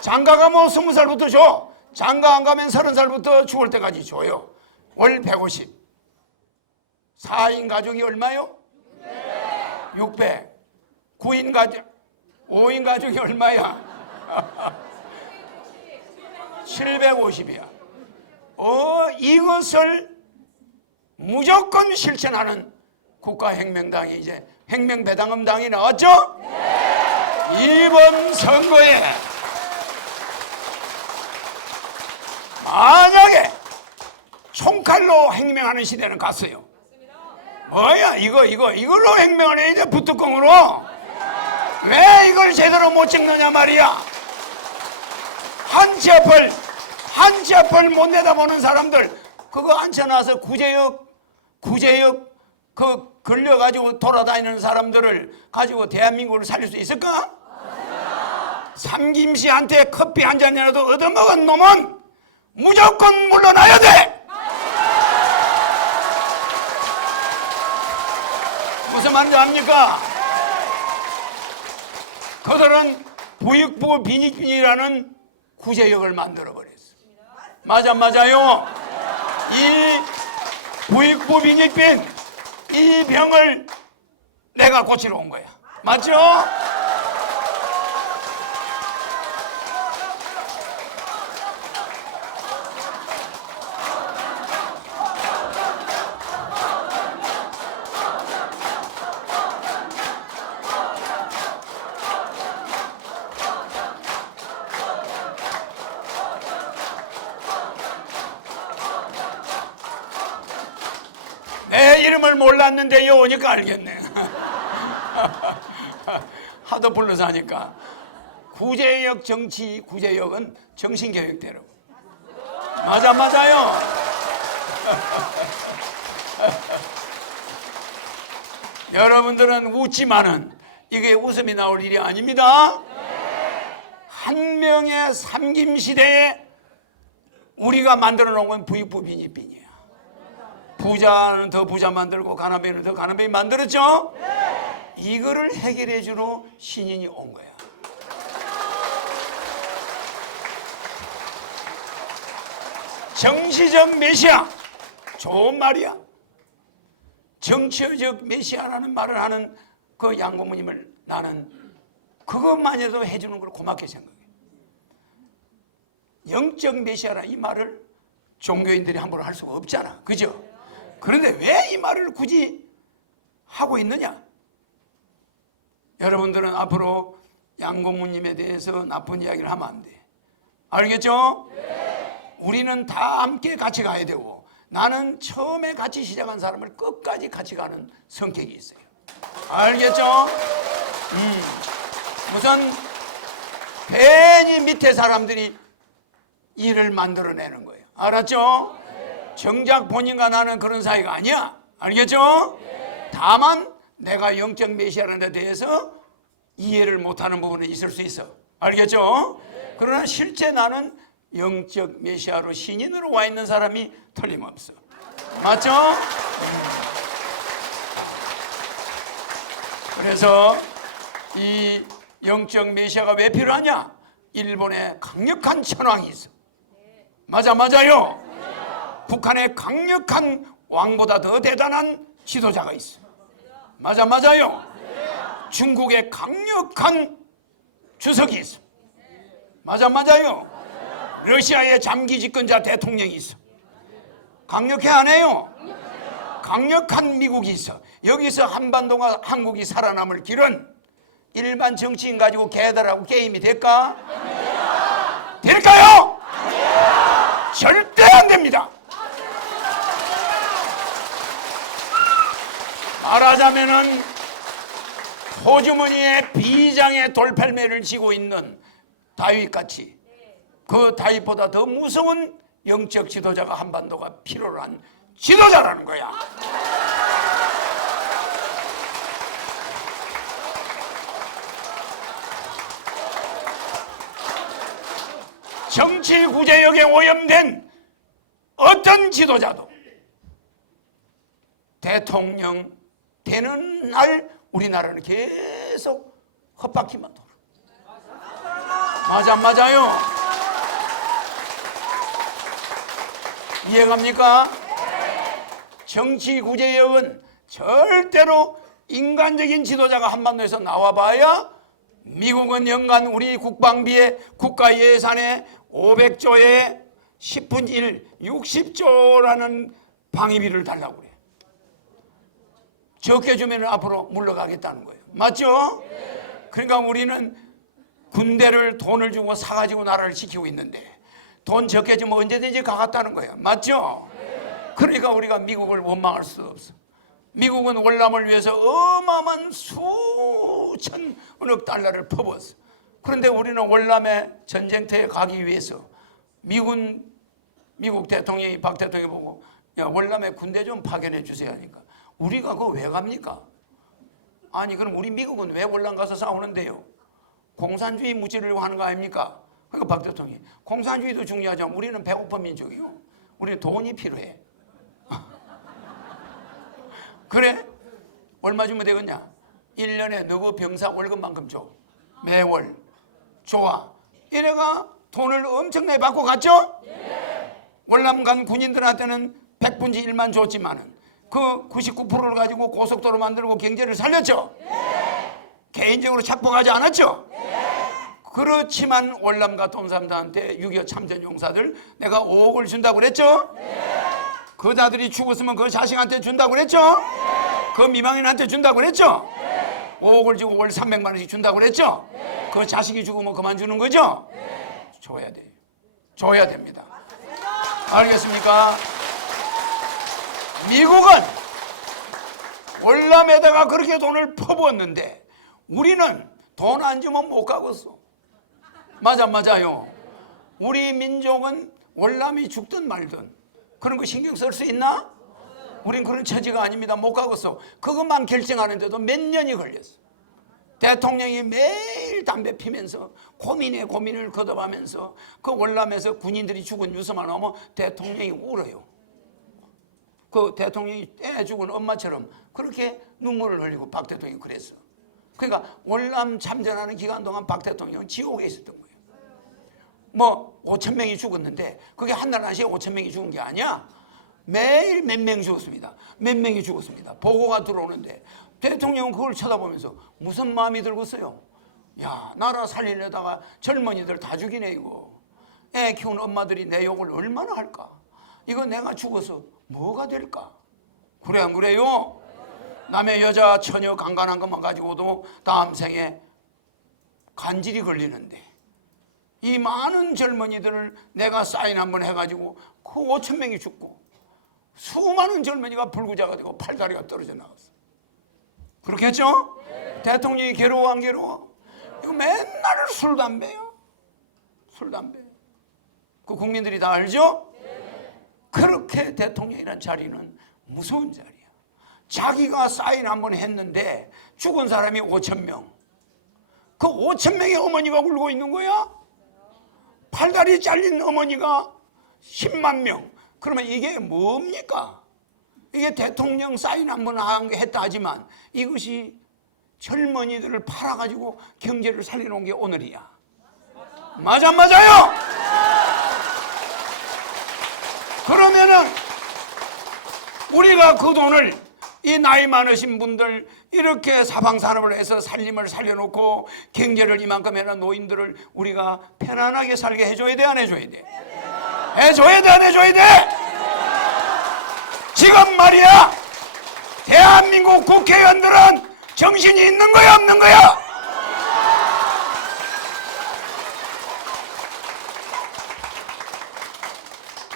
장가가 뭐 20살부터 줘. 장가 안 가면 30살부터 죽을 때까지 줘요. 월 150. 4인 가족이 얼마요? 600. 9인 가족 5인 가족이 얼마야? 750이야. 이것을 무조건 실천하는 국가혁명당이 이제 혁명배당금당이 나왔죠? 이번 선거에 만약에 총칼로 혁명하는 시대는 갔어요. 뭐야 이걸로 혁명을 해야 돼. 부뚜껑으로. 왜 이걸 제대로 못 찍느냐 말이야. 한 치 앞을 못 내다보는 사람들 그거 앉혀놔서 구제역 그 걸려가지고 돌아다니는 사람들을 가지고 대한민국을 살릴 수 있을까? 삼김씨한테 커피 한 잔이라도 얻어먹은 놈은 무조건 물러나야 돼. 무슨 말인지 압니까? 그들은 부익부 빈익빈이라는 구제역을 만들어버렸어. 맞아요. 이 부익부 빈익빈, 이 병을 내가 고치러 온 거야. 맞죠? 내 이름을 몰랐는데 여 오니까 알겠네. 하도 불러서 하니까. 구제역 정치, 구제역은 정신교육대로. 맞아요. 여러분들은 웃지만은 이게 웃음이 나올 일이 아닙니다. 한 명의 삼김시대에 우리가 만들어 놓은 건 부익부 빈익빈이에요. 부자는 더 부자 만들고 가난뱅이는 더 가난뱅이 만들었죠? 이거를 해결해 주러 신인이 온 거야. 정치적 메시아, 좋은 말이야. 정치적 메시아라는 말을 하는 그 양고모님을 나는 그것만 해도 해주는 걸 고맙게 생각해. 영적 메시아라 이 말을 종교인들이 함부로 할 수가 없잖아. 그죠? 그런데 왜 이 말을 굳이 하고 있느냐? 여러분들은 앞으로 양고모님에 대해서 나쁜 이야기를 하면 안 돼. 알겠죠? 우리는 다 함께 같이 가야 되고, 나는 처음에 같이 시작한 사람을 끝까지 같이 가는 성격이 있어요. 알겠죠? 우선 괜히 밑에 사람들이 일을 만들어내는 거예요. 알았죠? 정작 본인과 나는 그런 사이가 아니야. 알겠죠? 다만 내가 영적 메시아라는 데 대해서 이해를 못하는 부분이 있을 수 있어. 알겠죠? 그러나 실제 나는 영적 메시아로 신인으로 와 있는 사람이 틀림없어. 맞죠? 그래서 이 영적 메시아가 왜 필요하냐? 일본에 강력한 천황이 있어. 맞아요. 북한의 강력한 왕보다 더 대단한 지도자가 있어. 맞아요. 중국의 강력한 주석이 있어. 맞아요. 러시아의 장기 집권자 대통령이 있어. 강력해 안 해요? 강력한 미국이 있어. 여기서 한반도가 한국이 살아남을 길은 일반 정치인 가지고 걔들하고 게임이 될까? 될까요? 절대 안 됩니다. 말하자면은 호주머니에 비장의 돌팔매를 쥐고 있는 다윗같이 그 다윗보다 더 무서운 영적 지도자가 한반도가 필요로 한 지도자라는 거야. 정치 구제역에 오염된 어떤 지도자도 대통령 되는 날 우리나라는 계속 헛바퀴만 돌아. 맞아요? 이해갑니까? 정치 구제역은 절대로 인간적인 지도자가 한반도에서 나와봐야 미국은 연간 우리 국방비의 국가 예산의 500조에 10분의 1, 60조라는 방위비를 달라고 그래. 적게 주면 앞으로 물러가겠다는 거예요. 맞죠? 그러니까 우리는 군대를 돈을 주고 사가지고 나라를 지키고 있는데 돈 적게 주면 언제든지 가겠다는 거예요. 맞죠? 그러니까 우리가 미국을 원망할 수 없어. 미국은 월남을 위해서 어마어마한 수천억 달러를 퍼붓었어. 그런데 우리는 월남에 전쟁터에 가기 위해서 미국 대통령이 박 대통령이 보고 야 월남에 군대 좀 파견해 주세요 하니까 우리가 그거 왜 갑니까? 아니 그럼 우리 미국은 왜 월남 가서 싸우는데요? 공산주의 무찌르려고 하는 거 아닙니까? 그러니까 박 대통령이 공산주의도 중요하지만 우리는 배고픈 민족이요. 우리는 돈이 필요해. 그래? 얼마 주면 되겠냐? 1년에 너그 병사 월급만큼 줘. 매월. 좋아. 얘네가 돈을 엄청나게 받고 갔죠? 월남 간 군인들한테는 100분지 1만 줬지만은 그 99%를 가지고 고속도로 만들고 경제를 살렸죠? 개인적으로 착복하지 않았죠? 그렇지만 월남과 돈삼들한테 6.25 참전 용사들 내가 5억을 준다고 그랬죠? 그 자들이 죽었으면 그 자식한테 준다고 그랬죠? 그 미망인한테 준다고 그랬죠? 5억을 주고 월 300만 원씩 준다고 그랬죠? 그 자식이 죽으면 그만 주는 거죠? 줘야 돼요. 줘야 됩니다. 알겠습니까? 미국은 월남에다가 그렇게 돈을 퍼부었는데 우리는 돈 안 주면 못 가겠어. 맞아요. 우리 민족은 월남이 죽든 말든 그런 거 신경 쓸 수 있나? 우린 그런 처지가 아닙니다. 못 가겠어. 그것만 결정하는데도 몇 년이 걸렸어. 대통령이 매일 담배 피면서 고민에 고민을 거듭하면서 그 월남에서 군인들이 죽은 뉴스만 나오면 대통령이 울어요. 그 대통령이 애 죽은 엄마처럼 그렇게 눈물을 흘리고 박 대통령이 그랬어. 그러니까 월남 참전하는 기간 동안 박 대통령은 지옥에 있었던 거예요. 뭐 5천 명이 죽었는데 그게 한날 한시에 5천 명이 죽은 게 아니야. 매일 몇 명 죽었습니다. 몇 명이 죽었습니다. 보고가 들어오는데 대통령은 그걸 쳐다보면서 무슨 마음이 들겠어요? 야, 나라 살리려다가 젊은이들 다 죽이네 이거. 애 키우는 엄마들이 내 욕을 얼마나 할까? 이거 내가 죽어서 뭐가 될까? 그래 안 그래요? 남의 여자 처녀 강간한 것만 가지고도 다음 생에 간질이 걸리는데 이 많은 젊은이들을 내가 사인 한번 해가지고 그 5천 명이 죽고 수많은 젊은이가 불구자가 되고 팔다리가 떨어져 나갔어. 그렇겠죠? 대통령이 괴로워 안 괴로워? 이거 맨날 술 담배요. 술 담배. 그 국민들이 다 알죠? 그렇게 대통령이란 자리는 무서운 자리야. 자기가 사인 한번 했는데 죽은 사람이 5천 명. 그 5천 명의 어머니가 울고 있는 거야? 팔다리 잘린 어머니가 10만 명. 그러면 이게 뭡니까? 이게 대통령 사인 한번 했다 하지만 이것이 젊은이들을 팔아가지고 경제를 살려놓은 게 오늘이야. 맞아요? 그러면은 우리가 그 돈을 이 나이 많으신 분들 이렇게 사방산업을 해서 살림을 살려놓고 경제를 이만큼 해놓은 노인들을 우리가 편안하게 살게 해줘야 돼 안 해줘야 돼? 해줘야 돼 안 해줘야 돼? 지금 말이야 대한민국 국회의원들은 정신이 있는 거야 없는 거야?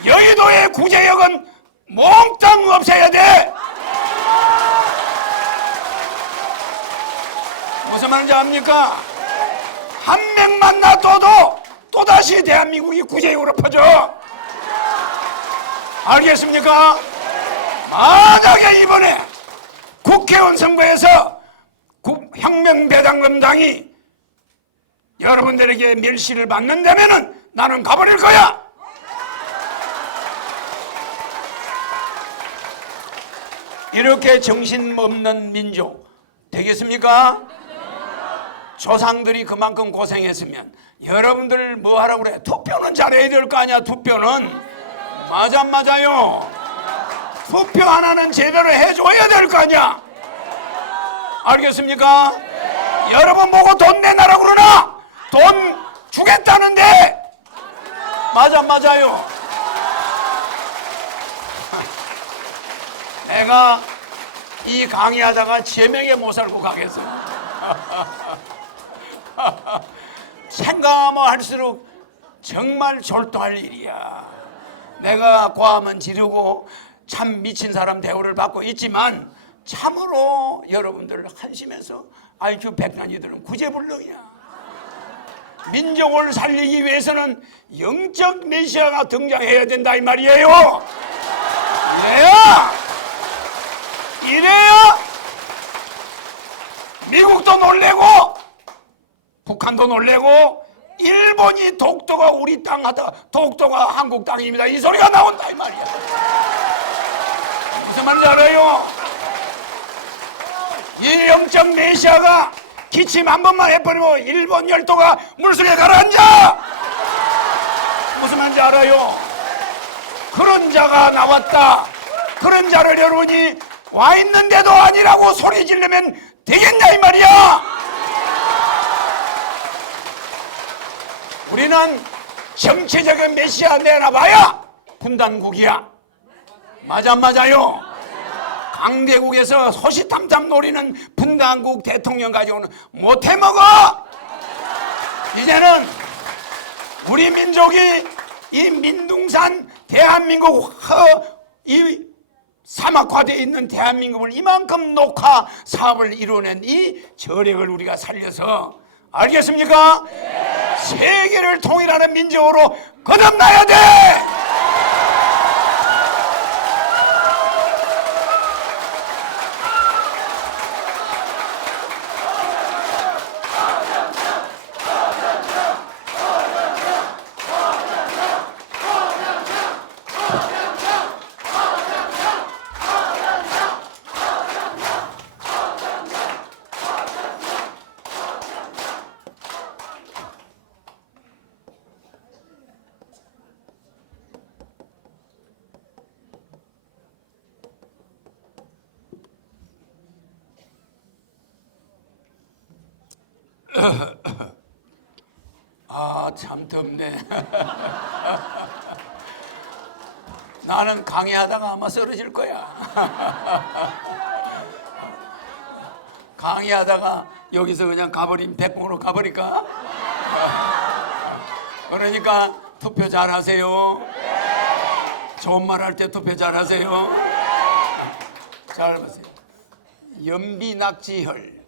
여의도의 구제역은 몽땅 없애야 돼. 무슨 말인지 압니까? 한 명만 놔둬도 또다시 대한민국이 구제역으로 퍼져. 알겠습니까? 만약에 이번에 국회의원 선거에서 혁명배당금당이 여러분들에게 멸시를 받는다면은 나는 가버릴 거야. 이렇게 정신없는 민족 되겠습니까? 조상들이 그만큼 고생했으면 여러분들 뭐 하라고 그래? 투표는 잘해야 될 거 아니야. 투표는 맞아요. 투표 하나는 제대로 해줘야 될 거 아니야. 알겠습니까? 여러분 보고 돈 내놔라 그러나 돈 주겠다는데 맞아요. 내가 이 강의하다가 제명에 못 살고 가겠어. 생각하면 할수록 정말 졸도할 일이야. 내가 고함은 지르고 참 미친 사람 대우를 받고 있지만 참으로 여러분들 한심해서 IQ 100단위들은 구제불능이야. 민족을 살리기 위해서는 영적 메시아가 등장해야 된다 이 말이에요. 이래야 미국도 놀래고 북한도 놀래고 일본이 독도가 우리 땅 하다 독도가 한국 땅입니다 이 소리가 나온다 이 말이야. 무슨 말인지 알아요? 이 영적 메시아가 기침 한 번만 해버리고 일본 열도가 물속에 가라앉아. 무슨 말인지 알아요? 그런 자가 나왔다. 그런 자를 여러분이 와 있는데도 아니라고 소리 지르면 되겠냐 이 말이야. 우리는 정치적인 메시아 내놔봐야 분단국이야. 맞아 안 맞아요? 강대국에서 호시탐탐 노리는 분단국 대통령 가지고는 못해 먹어. 이제는 우리 민족이 이 민둥산 대한민국 이 사막화되어 있는 대한민국을 이만큼 녹화 사업을 이루어낸 이 저력을 우리가 살려서, 알겠습니까? 세계를 통일하는 민족으로 거듭나야 돼. 아, 참 덥네. 나는 강의하다가 아마 쓰러질 거야. 강의하다가 여기서 그냥 가버리면 백봉으로 가버릴까? 그러니까 투표 잘 하세요. 좋은 말 할 때 투표 잘 하세요. 잘 보세요. 연비낙지혈.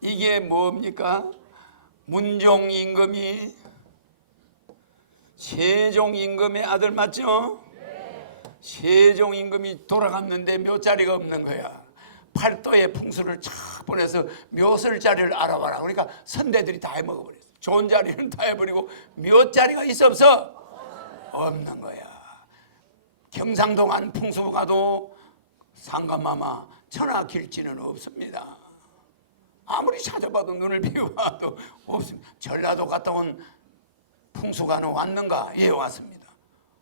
이게 뭡니까? 문종 임금이 세종 임금의 아들 맞죠? 세종 임금이 돌아갔는데 묘자리가 없는 거야. 팔도의 풍수를 쫙 보내서 묘설 자리를 알아봐라. 그러니까 선대들이 다 해먹어버렸어. 좋은 자리는 다 해버리고 묘자리가 있어 없어? 없는 거야. 경상도 풍수 가도 상감마마 천하길지는 없습니다. 아무리 찾아봐도 눈을 비워봐도 없습니다. 전라도 갔다 온 풍수가는 왔는가? 예, 왔습니다.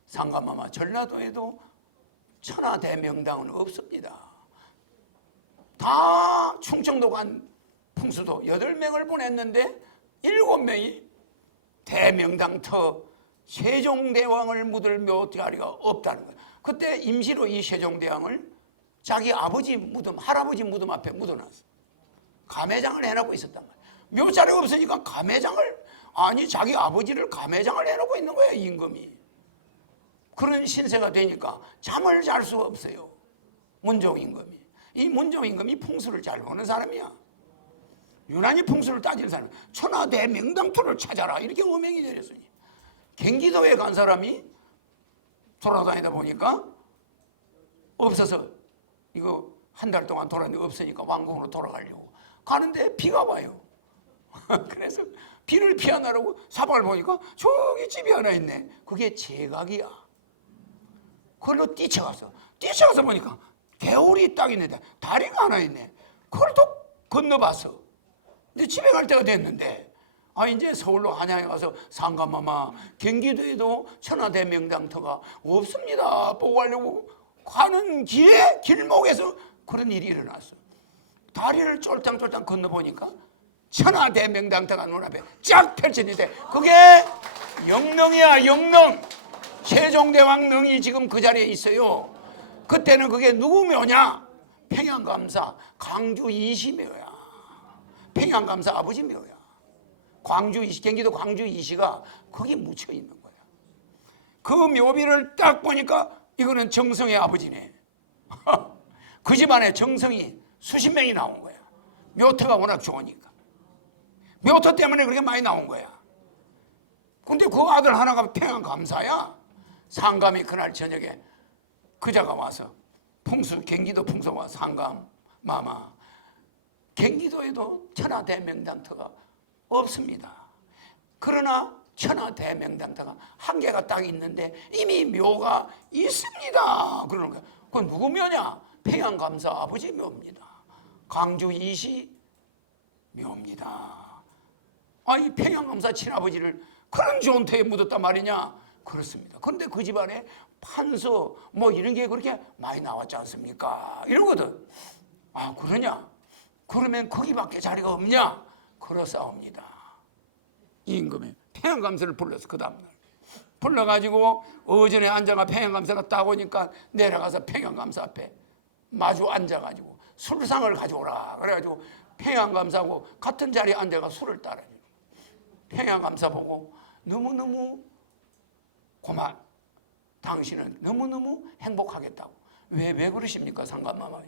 상감마마 전라도에도 천하대명당은 없습니다. 다 충청도 간 풍수도 8명을 보냈는데 7명이 대명당터 세종대왕을 묻을 묘자리가 없다는 거예요. 그때 임시로 이 세종대왕을 자기 아버지 무덤, 할아버지 무덤 앞에 묻어놨어. 감회장을 해놓고 있었단 말이야. 묘자리가 없으니까 감회장을, 아니 자기 아버지를 감회장을 해놓고 있는 거야, 임금이. 그런 신세가 되니까 잠을 잘 수가 없어요, 문종 임금이. 이 문종 임금이 풍수를 잘 보는 사람이야. 유난히 풍수를 따지는 사람. 천하대명당토를 찾아라 이렇게 어명이 내렸으니 경기도에 간 사람이 돌아다니다 보니까 없어서, 이거 한 달 동안 돌아다니는데 없으니까 왕궁으로 돌아가려고 가는데 비가 와요. 그래서 비를 피하느라고 사방을 보니까 저기 집이 하나 있네. 그게 제각이야. 그걸로 뛰쳐가서 보니까 개울이 딱 있는데 다리가 하나 있네. 그걸 또 건너봤어. 근데 집에 갈 때가 됐는데, 아 이제 서울로 한양에 가서 상감마마 경기도에도 천하대명당터가 없습니다 보고 가려고 가는 길에 길목에서 그런 일이 일어났어. 다리를 쫄짱쫄짱 건너보니까 천하대명당터가 눈앞에 쫙 펼쳐지는데 그게 영릉이야. 영릉. 세종대왕 능이 지금 그 자리에 있어요. 그때는 그게 누구 묘냐? 평양감사 강주 이시묘야. 평양감사 아버지 묘야. 경기도 광주 이시가 거기 묻혀 있는 거야. 그 묘비를 딱 보니까 이거는 정성의 아버지네. 그 집안에 정성이 수십 명이 나온 거야. 묘토가 워낙 좋으니까. 묘토 때문에 그렇게 많이 나온 거야. 근데 그 아들 하나가 평양감사야. 상감이 그날 저녁에 그자가 와서 경기도 풍수와 상감 마마 경기도에도 천하대명당터가 없습니다. 그러나 천하대명당터가 한 개가 딱 있는데 이미 묘가 있습니다. 그러는 거야. 그건 누구 묘냐? 평양감사 아버지 묘입니다. 광주 이시 묘입니다. 아니 평양감사 친아버지를 그런 좋은 터에 묻었단 말이냐? 그렇습니다. 그런데 그 집안에 판서 뭐 이런 게 그렇게 많이 나왔지 않습니까? 이러거든. 아 그러냐? 그러면 거기밖에 자리가 없냐? 그렇사옵니다. 이 임금이 평양감사를 불렀어. 그 다음날 불러가지고 어전에 앉아가 평양감사가 딱 오니까 내려가서 평양감사 앞에 마주 앉아가지고 술상을 가져오라 그래가지고 평양감사하고 같은 자리에 앉아가 술을 따라줘. 평양감사 보고 너무너무 당신은 너무너무 행복하겠다고. 왜 그러십니까 상감마마?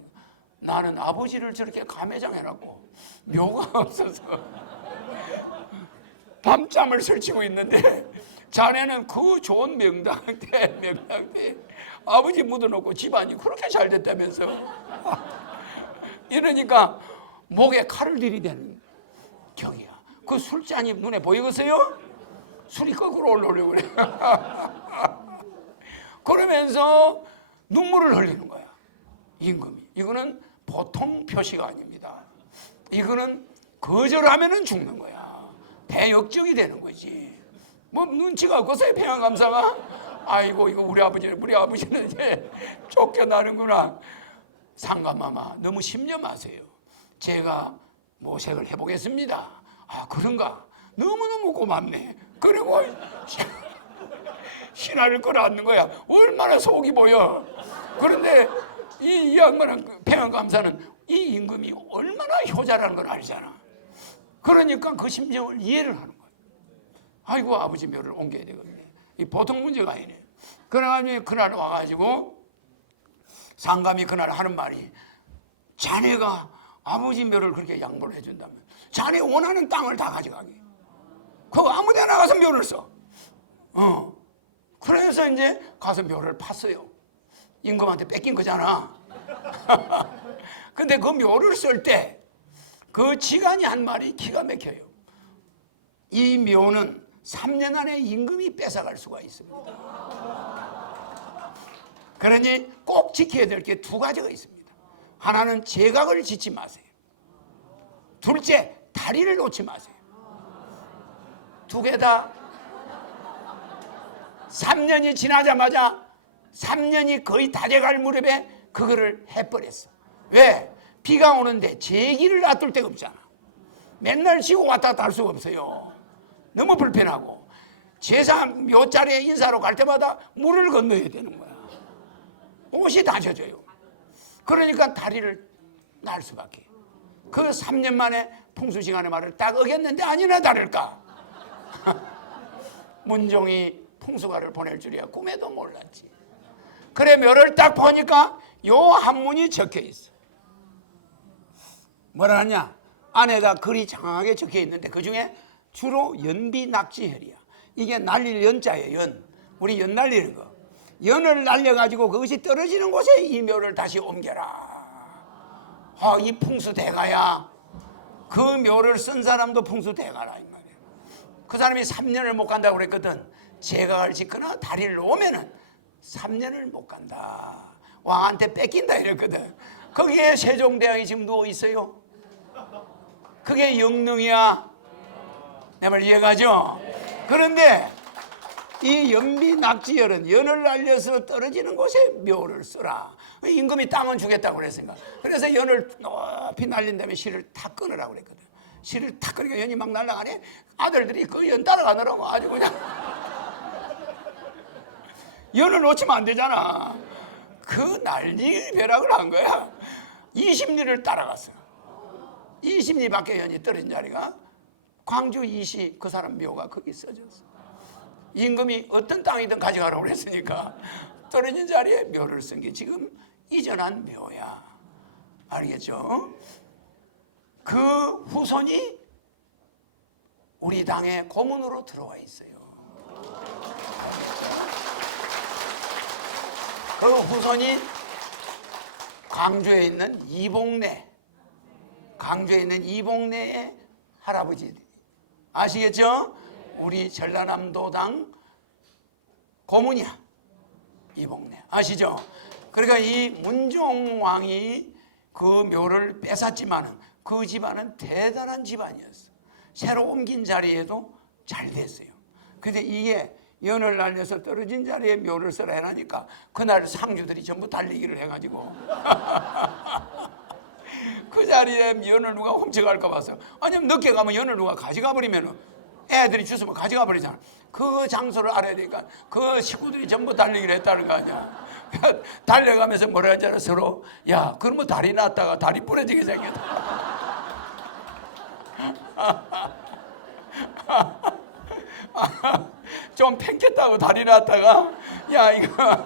나는 아버지를 저렇게 감회장해라고 묘가 없어서 밤잠을 설치고 있는데 자네는 그 좋은 명당대 아버지 묻어놓고 집안이 그렇게 잘 됐다면서. 이러니까 목에 칼을 들이대는 격이야. 그 술잔이 눈에 보이겠어요? 술이 거꾸로 올라오려고 그래. 그러면서 눈물을 흘리는 거야 임금이. 이거는 보통 표시가 아닙니다. 이거는 거절하면은 죽는 거야. 배역적이 되는 거지. 뭐 눈치가 없겠어요 평양감사가? 아이고 이거 우리 아버지는 이제 쫓겨나는구나. 상감마마 너무 심려 마세요. 제가 모색을 해보겠습니다. 아 그런가? 너무너무 고맙네. 그리고 신하를 끌어안는 거야. 얼마나 속이 보여. 그런데 이 양반은 평양감사는 이 임금이 얼마나 효자라는 걸 알잖아. 그러니까 그 심정을 이해를 하는 거야. 아이고 아버지 묘를 옮겨야 되겠네. 이 보통 문제가 아니네. 그래가지고 그날 와가지고 상감이 그날 하는 말이, 자네가 아버지 묘를 그렇게 양보를 해준다면 자네 원하는 땅을 다 가져가게. 그거 아무 데나 가서 묘를 써. 그래서 이제 가서 묘를 팠어요. 임금한테 뺏긴 거잖아. 근데 그 묘를 쓸 때 그 지간이 한 말이 기가 막혀요. 이 묘는 3년 안에 임금이 뺏어갈 수가 있습니다. 그러니 꼭 지켜야 될 게 2가지가 있습니다. 하나는 제각을 짓지 마세요. 둘째, 다리를 놓지 마세요. 2개 다 3년이 지나자마자 3년이 거의 다 돼갈 무렵에 그거를 해버렸어. 왜? 비가 오는데 제기를 놔둘 데가 없잖아. 맨날 지고 왔다 갔다 할 수가 없어요. 너무 불편하고 제사 묘자리에 인사로 갈 때마다 물을 건너야 되는 거야. 옷이 다 젖어요. 그러니까 다리를 날 수밖에. 그 3년 만에 풍수지간의 말을 딱 어겼는데 아니나 다를까. 문종이 풍수가를 보낼 줄이야 꿈에도 몰랐지. 그래 묘를 딱 보니까 요 한문이 적혀 있어. 뭐라 하냐? 안에다 글이 장황하게 적혀 있는데 그 중에 주로 연비낙지혈이야. 이게 날릴 연자예요. 연. 우리 연 날리는 거. 연을 날려가지고 그것이 떨어지는 곳에 이 묘를 다시 옮겨라. 이 풍수대가야. 그 묘를 쓴 사람도 풍수대가라 이 말이야. 그 사람이 3년을 못 간다고 그랬거든. 제각을 짓거나 다리를 놓으면은 3년을 못 간다. 왕한테 뺏긴다 이랬거든. 거기에 세종대왕이 지금 누워 있어요. 그게 영릉이야. 내 말 이해가죠? 그런데 이 연비낙지열은 연을 날려서 떨어지는 곳에 묘를 쓰라. 임금이 땅은 주겠다고 그랬으니까. 그래서 연을 높이 날린 다음에 실을 탁 끊으라고 그랬거든. 실을 탁 끊으니까 연이 막 날아가네. 아들들이 그 연 따라가느라고 아주 그냥 연을 놓치면 안 되잖아. 그 난리 벼락을 한 거야. 20리를 따라갔어. 20리 밖에 연이 떨어진 자리가 광주 이시 그 사람 묘가 거기 써졌어. 임금이 어떤 땅이든 가져가라고 그랬으니까 떨어진 자리에 묘를 쓴 게 지금 이전한 묘야. 알겠죠? 그 후손이 우리 당의 고문으로 들어와 있어요. 그 후손이 광주에 있는 이봉래의 할아버지 아시겠죠? 우리 전라남도당 고문이야. 이봉래 아시죠? 그러니까 이 문종왕이 그 묘를 뺏었지만은 그 집안은 대단한 집안이었어. 새로 옮긴 자리에도 잘 됐어요. 근데 이게 연을 날려서 떨어진 자리에 묘를 쓰라 해라니까 그날 상주들이 전부 달리기를 해가지고 그 자리에 연을 누가 훔쳐갈까 봐서, 아니면 늦게 가면 연을 누가 가져가 버리면 애들이 주스면 가져가 버리잖아. 그 장소를 알아야 되니까 그 식구들이 전부 달리기를 했다는 거 아니야. 달려가면서 뭐라 하잖아. 서로 야 그러면 다리 났다가 다리 부러지게 생겼다. 좀 팽쳤다고 다리 났다가 야 이거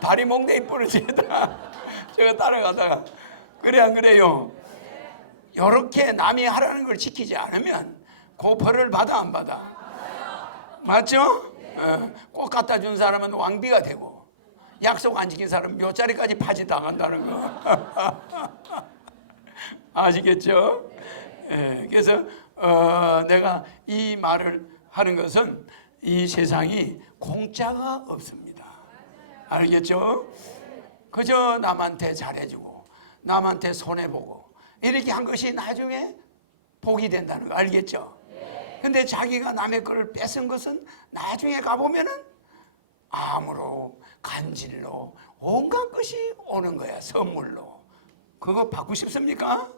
다리 몽둥이 부러지겠다. 제가 따라가다가 그래 안 그래요? 요렇게 남이 하라는 걸 지키지 않으면 그 벌을 받아 안 받아? 맞죠? 꽃 갖다 준 사람은 왕비가 되고 약속 안 지킨 사람은 묘자리까지 파지 당한다는 거. 아시겠죠? 그래서 내가 이 말을 하는 것은 이 세상이 공짜가 없습니다. 알겠죠? 그저 남한테 잘해주고 남한테 손해보고 이렇게 한 것이 나중에 복이 된다는 거 알겠죠? 근데 자기가 남의 거를 뺏은 것은 나중에 가보면은 암으로 간질로 온갖 것이 오는 거야. 선물로. 그거 받고 싶습니까?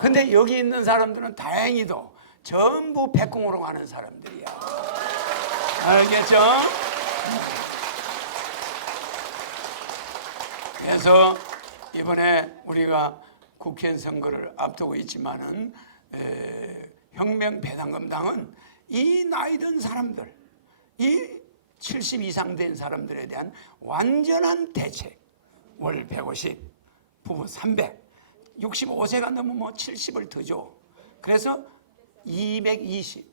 근데 여기 있는 사람들은 다행히도 전부 백궁으로 가는 사람들이야. 알겠죠? 그래서 이번에 우리가 국회 선거를 앞두고 있지만은 혁명 배당금당은 이 나이 든 사람들, 이 70 이상 된 사람들에 대한 완전한 대책. 월 150, 부부 300, 65세가 넘으면 70을 더 줘. 그래서 220,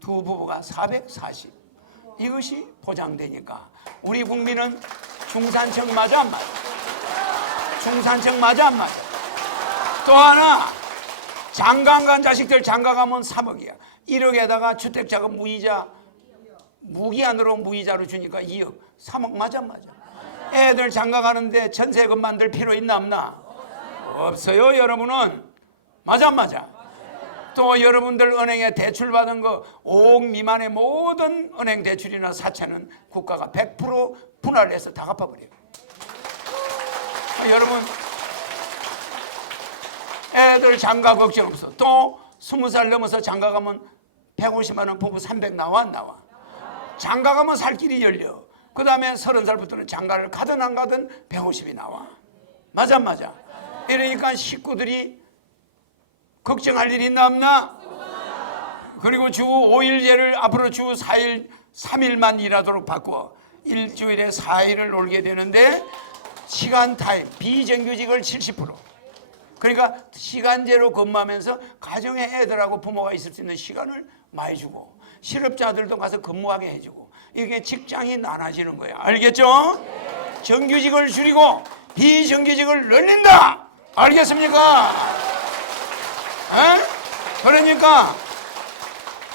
두 부부가 440. 이것이 보장되니까 우리 국민은 중산층 맞아 안 맞아? 중산층 맞아 안 맞아? 또 하나, 장가 간 자식들 장가 가면 3억이야. 1억에다가 주택자금 무이자, 무기한으로 무이자로 주니까 2억. 3억 맞아 안 맞아? 애들 장가 가는데 전세금 만들 필요 있나 없나? 없어요. 여러분은 맞아 안 맞아? 또 여러분들 은행에 대출 받은 거 5억 미만의 모든 은행 대출이나 사채는 국가가 100% 분할을 해서 다 갚아버려요. 여러분 애들 장가 걱정 없어. 또 20살 넘어서 장가 가면 150만 원 부부 300 나와 안 나와? 장가 가면 살 길이 열려. 그 다음에 30살부터는 장가를 가든 안 가든 150이 나와. 맞아 안 맞아? 이러니까 식구들이 걱정할 일이 있나 없나? 그리고 주 5일제를 앞으로 주 4일, 3일만 일하도록 바꿔 일주일에 4일을 놀게 되는데 시간 타임, 비정규직을 70%. 그러니까 시간제로 근무하면서 가정에 애들하고 부모가 있을 수 있는 시간을 많이 주고 실업자들도 가서 근무하게 해주고 이게 직장이 나눠지는 거야. 알겠죠? 정규직을 줄이고 비정규직을 늘린다. 알겠습니까? 그러니까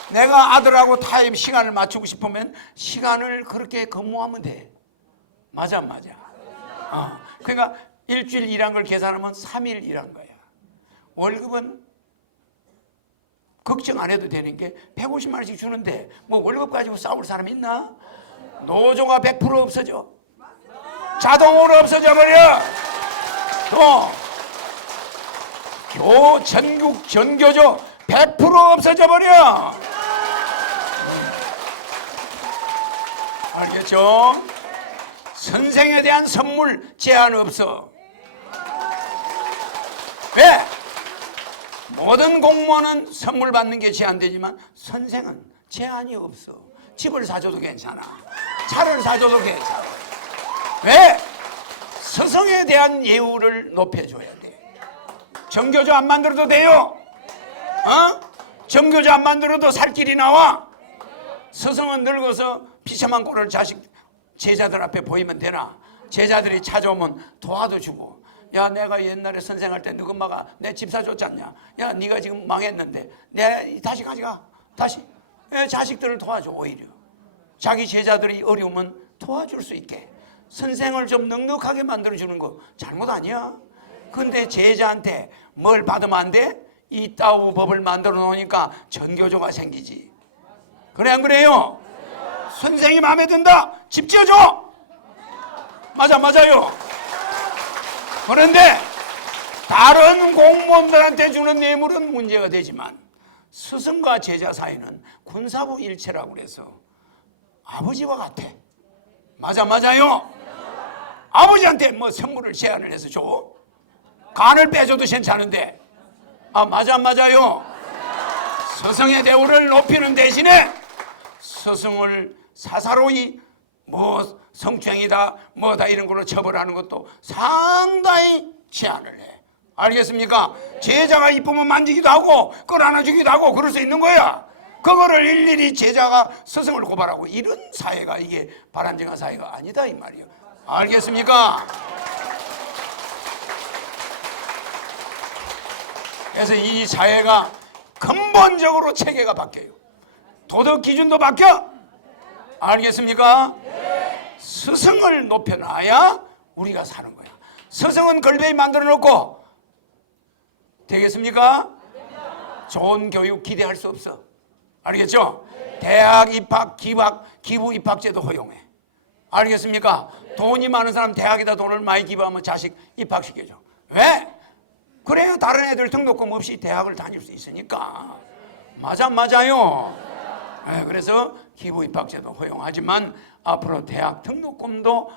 내가 아들하고 타임 시간을 맞추고 싶으면 시간을 그렇게 근무하면 돼. 맞아 안 맞아? 그러니까 일주일 일한 걸 계산하면 3일 일한 거야. 월급은 걱정 안 해도 되는 게 150만 원씩 주는데 뭐 월급 가지고 싸울 사람 있나? 노조가 100% 없어져. 자동으로 없어져 버려. 또 전국 전교조 100% 없어져 버려. 알겠죠? 선생에 대한 선물 제한 없어. 왜? 모든 공무원은 선물 받는 게 제한되지만 선생은 제한이 없어. 집을 사줘도 괜찮아. 차를 사줘도 괜찮아. 왜? 스승에 대한 예우를 높여줘야 돼. 정교조 안 만들어도 돼요. 정교조 안 만들어도 살 길이 나와. 스승은 늙어서 비참한 꼴을 제자들 앞에 보이면 되나? 제자들이 찾아오면 도와도 주고, 야 내가 옛날에 선생할 때 너희 엄마가 내 집 사줬잖냐? 야 네가 지금 망했는데 내 다시 가져가. 다시 자식들을 도와줘. 오히려 자기 제자들이 어려우면 도와줄 수 있게 선생을 좀 넉넉하게 만들어주는 거 잘못 아니야? 근데 제자한테 뭘 받으면 안 돼? 이따우 법을 만들어 놓으니까 전교조가 생기지. 그래 안 그래요? 선생님 마음에 든다? 집 지어줘. 맞아요. 그런데 다른 공무원들한테 주는 뇌물은 문제가 되지만 스승과 제자 사이는 군사부 일체라고 그래서 아버지와 같아. 맞아요. 아버지한테 뭐 선물을 제안을 해서 줘. 간을 빼줘도 괜찮은데. 맞아요. 스승의 대우를 높이는 대신에 스승을 사사로이 뭐 성추행이다 뭐다 이런 걸로 처벌하는 것도 상당히 제한을 해. 알겠습니까? 제자가 이쁘면 만지기도 하고 끌어안아주기도 하고 그럴 수 있는 거야. 그거를 일일이 제자가 스승을 고발하고 이런 사회가 이게 바람직한 사회가 아니다 이 말이에요. 알겠습니까? 그래서 이 사회가 근본적으로 체계가 바뀌어요. 도덕 기준도 바뀌어. 알겠습니까? 스승을 높여놔야 우리가 사는 거야. 스승은 걸베이 만들어 놓고 되겠습니까? 좋은 교육 기대할 수 없어. 알겠죠? 대학 입학, 기부 입학제도 허용해. 알겠습니까? 돈이 많은 사람 대학에다 돈을 많이 기부하면 자식 입학시켜줘. 왜? 그래야 다른 애들 등록금 없이 대학을 다닐 수 있으니까. 맞아요. 그래서 기부 입학제도 허용하지만 앞으로 대학 등록금도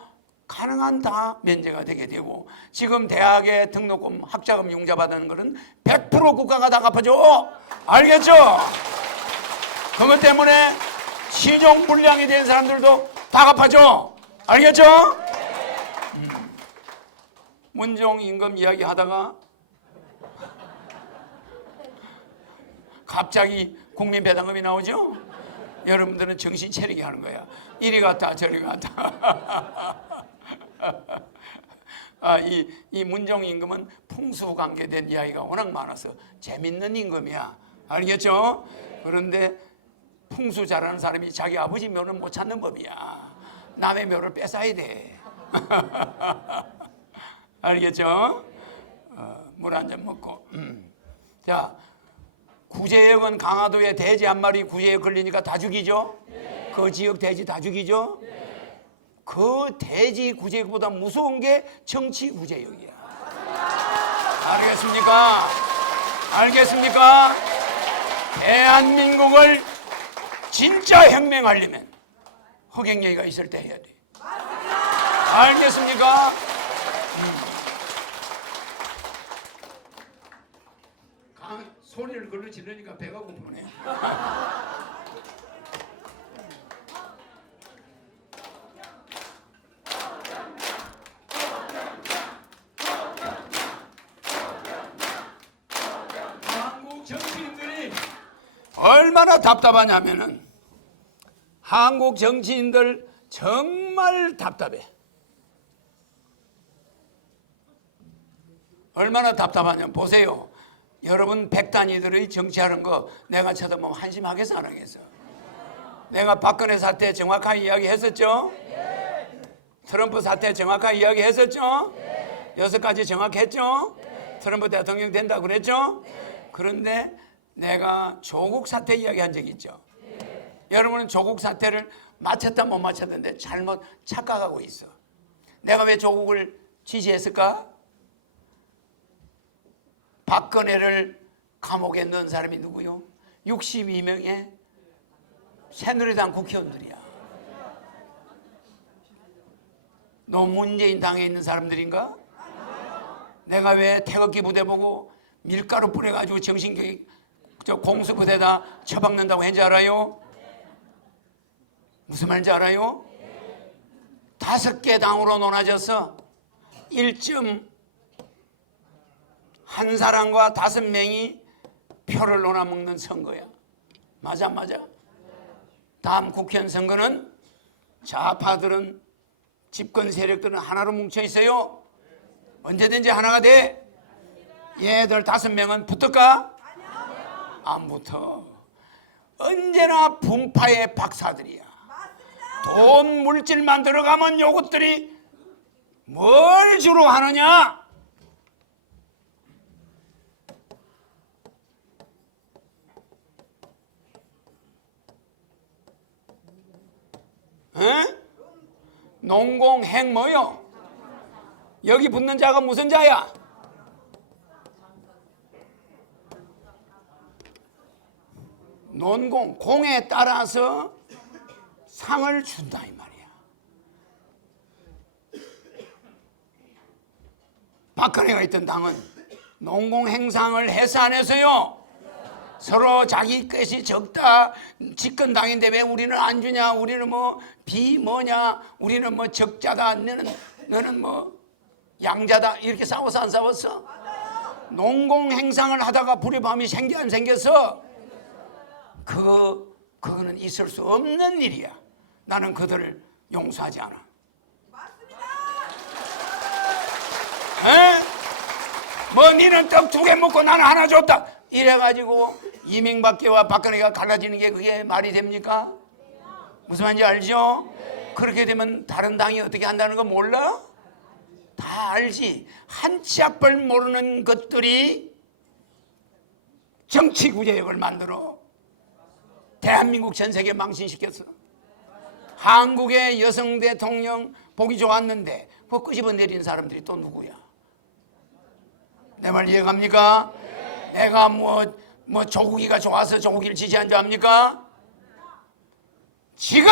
가능한 다 면제가 되게 되고 지금 대학에 등록금 학자금 융자 받는 거는 100% 국가가 다 갚아줘. 알겠죠? 그것 때문에 시종 불량이 된 사람들도 다 갚아줘. 알겠죠? 문종 임금 이야기 하다가 갑자기 국민배당금이 나오죠? 여러분들은 정신 차리게 하는 거야. 이리 갔다 저리 갔다. 이 문종 임금은 풍수 관계된 이야기가 워낙 많아서 재밌는 임금이야. 알겠죠? 그런데 풍수 잘하는 사람이 자기 아버지 묘를 못 찾는 법이야. 남의 묘를 뺏어야 돼. 알겠죠? 물 한 잔 먹고. 자, 구제역은 강화도에 돼지 한 마리 구제역 걸리니까 다 죽이죠? 그 지역 돼지 다 죽이죠? 그 돼지 구제역보다 무서운 게 정치 구제역이야. 알겠습니까? 대한민국을 진짜 혁명하려면 허경영이가 있을 때 해야 돼. 알겠습니까? 소리를 걸러 지르니까 배가 고프네. 한국 정치인들이 얼마나 답답하냐면은 한국 정치인들 정말 답답해. 얼마나 답답하냐면 보세요. 여러분 백단위들의 정치하는 거 내가 쳐다보면 한심하겠어 안 하겠어? 내가 박근혜 사태 정확하게 이야기했었죠? 트럼프 사태 정확하게 이야기했었죠? 6가지 정확했죠? 트럼프 대통령 된다고 그랬죠? 그런데 내가 조국 사태 이야기한 적 있죠? 여러분은 조국 사태를 맞췄다 못 맞췄는데 잘못 착각하고 있어. 내가 왜 조국을 지지했을까? 박근혜를 감옥에 넣은 사람이 누구요? 62명의 새누리당 국회의원들이야. 너 문재인 당에 있는 사람들인가? 내가 왜 태극기 부대 보고 밀가루 뿌려가지고 정신교육 공수부대다 처박는다고 했는지 알아요? 무슨 말인지 알아요? 5개 당으로 나눠져서 1한 사람과 5명이 표를 논아먹는 선거야. 맞아. 다음 국회의원 선거는 좌파들은 집권 세력들은 하나로 뭉쳐 있어요. 언제든지 하나가 돼. 얘들 5명은 붙을까? 안 붙어. 언제나 분파의 박사들이야. 돈 물질만 들어가면 요것들이 뭘 주로 하느냐? 에? 농공행 뭐요? 여기 붙는 자가 무슨 자야? 논공, 공에 따라서 상을 준다 이 말이야. 박근혜가 있던 당은 농공 행상을 해서 안 해서요? 서로 자기 것이 적다. 집권당인데 왜 우리는 안 주냐? 우리는 뭐 비뭐냐? 우리는 뭐 적자다. 너는 뭐 양자다. 이렇게 싸워서 안 싸웠어? 농공 행상을 하다가 불의 밤이 생겨 안 생겨서 그거는 있을 수 없는 일이야. 나는 그들을 용서하지 않아. 에? 뭐 니는 떡 2개 먹고 나는 하나 줬다. 이래가지고 이명박계와 박근혜가 갈라지는 게 그게 말이 됩니까? 무슨 말인지 알죠? 그렇게 되면 다른 당이 어떻게 한다는 거 몰라? 다 알지. 한치 앞을 모르는 것들이 정치 구제역을 만들어 대한민국 전 세계 망신시켰어. 한국의 여성 대통령 보기 좋았는데 그거 끄집어 내린 사람들이 또 누구야? 내 말 이해갑니까? 내가 뭐 조국이가 좋아서 조국이를 지지한 줄 압니까? 지금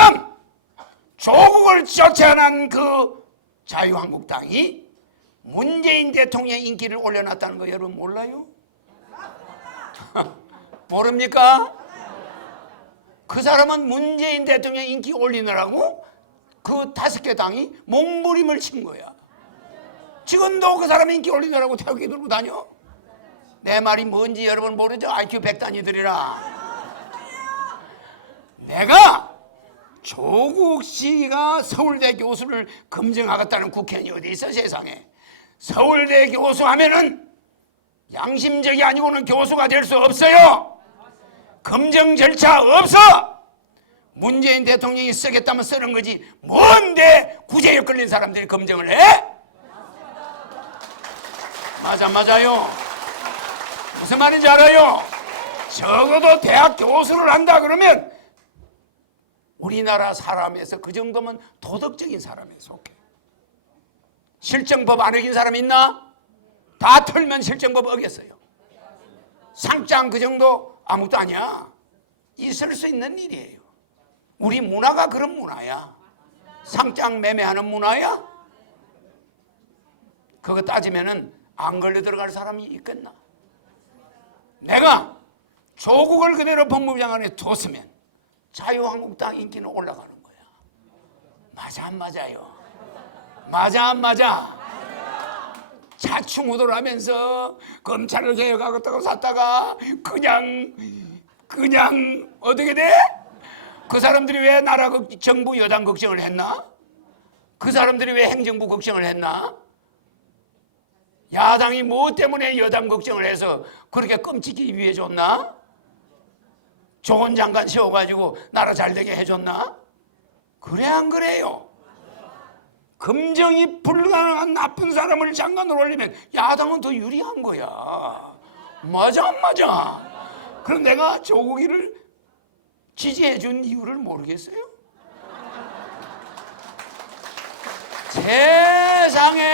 조국을 쫓아난 그 자유한국당이 문재인 대통령의 인기를 올려놨다는 거 여러분 몰라요? 모릅니까? 그 사람은 문재인 대통령 인기 올리느라고 그 5개 당이 몸부림을 친 거야. 지금도 그 사람 인기 올리느라고 태극기 들고 다녀? 내 말이 뭔지 여러분 모르죠? IQ 100단위들이라. 내가 조국 씨가 서울대 교수를 검증하겠다는 국회의원이 어디 있어 세상에. 서울대 교수 하면은 양심적이 아니고는 교수가 될 수 없어요. 검증 절차 없어. 문재인 대통령이 쓰겠다면 쓰는 거지 뭔데 구제역 걸린 사람들이 검증을 해? 맞아요. 무슨 말인지 알아요? 적어도 대학 교수를 한다 그러면 우리나라 사람에서 그 정도면 도덕적인 사람에 속해. 실정법 안 어긴 사람 있나? 다 털면 실정법 어겼어요. 상장 그 정도 아무것도 아니야. 있을 수 있는 일이에요. 우리 문화가 그런 문화야. 상장 매매하는 문화야. 그거 따지면은 안 걸려 들어갈 사람이 있겠나? 내가 조국을 그대로 법무부 장관에 뒀으면 자유한국당 인기는 올라가는 거야. 맞아 안 맞아요? 맞아 안 맞아? 자충우돌 하면서 검찰을 개혁하겠다고 샀다가 그냥 어떻게 돼? 그 사람들이 왜 나라 정부 여당 걱정을 했나? 그 사람들이 왜 행정부 걱정을 했나? 야당이 뭐 때문에 여당 걱정을 해서 그렇게 끔찍히 위해 줬나? 좋은 장관 세워가지고 나라 잘되게 해줬나? 그래 안 그래요? 검증이 불가능한 나쁜 사람을 장관으로 올리면 야당은 더 유리한 거야. 맞아 안 맞아? 그럼 내가 조국이를 지지해 준 이유를 모르겠어요? 세상에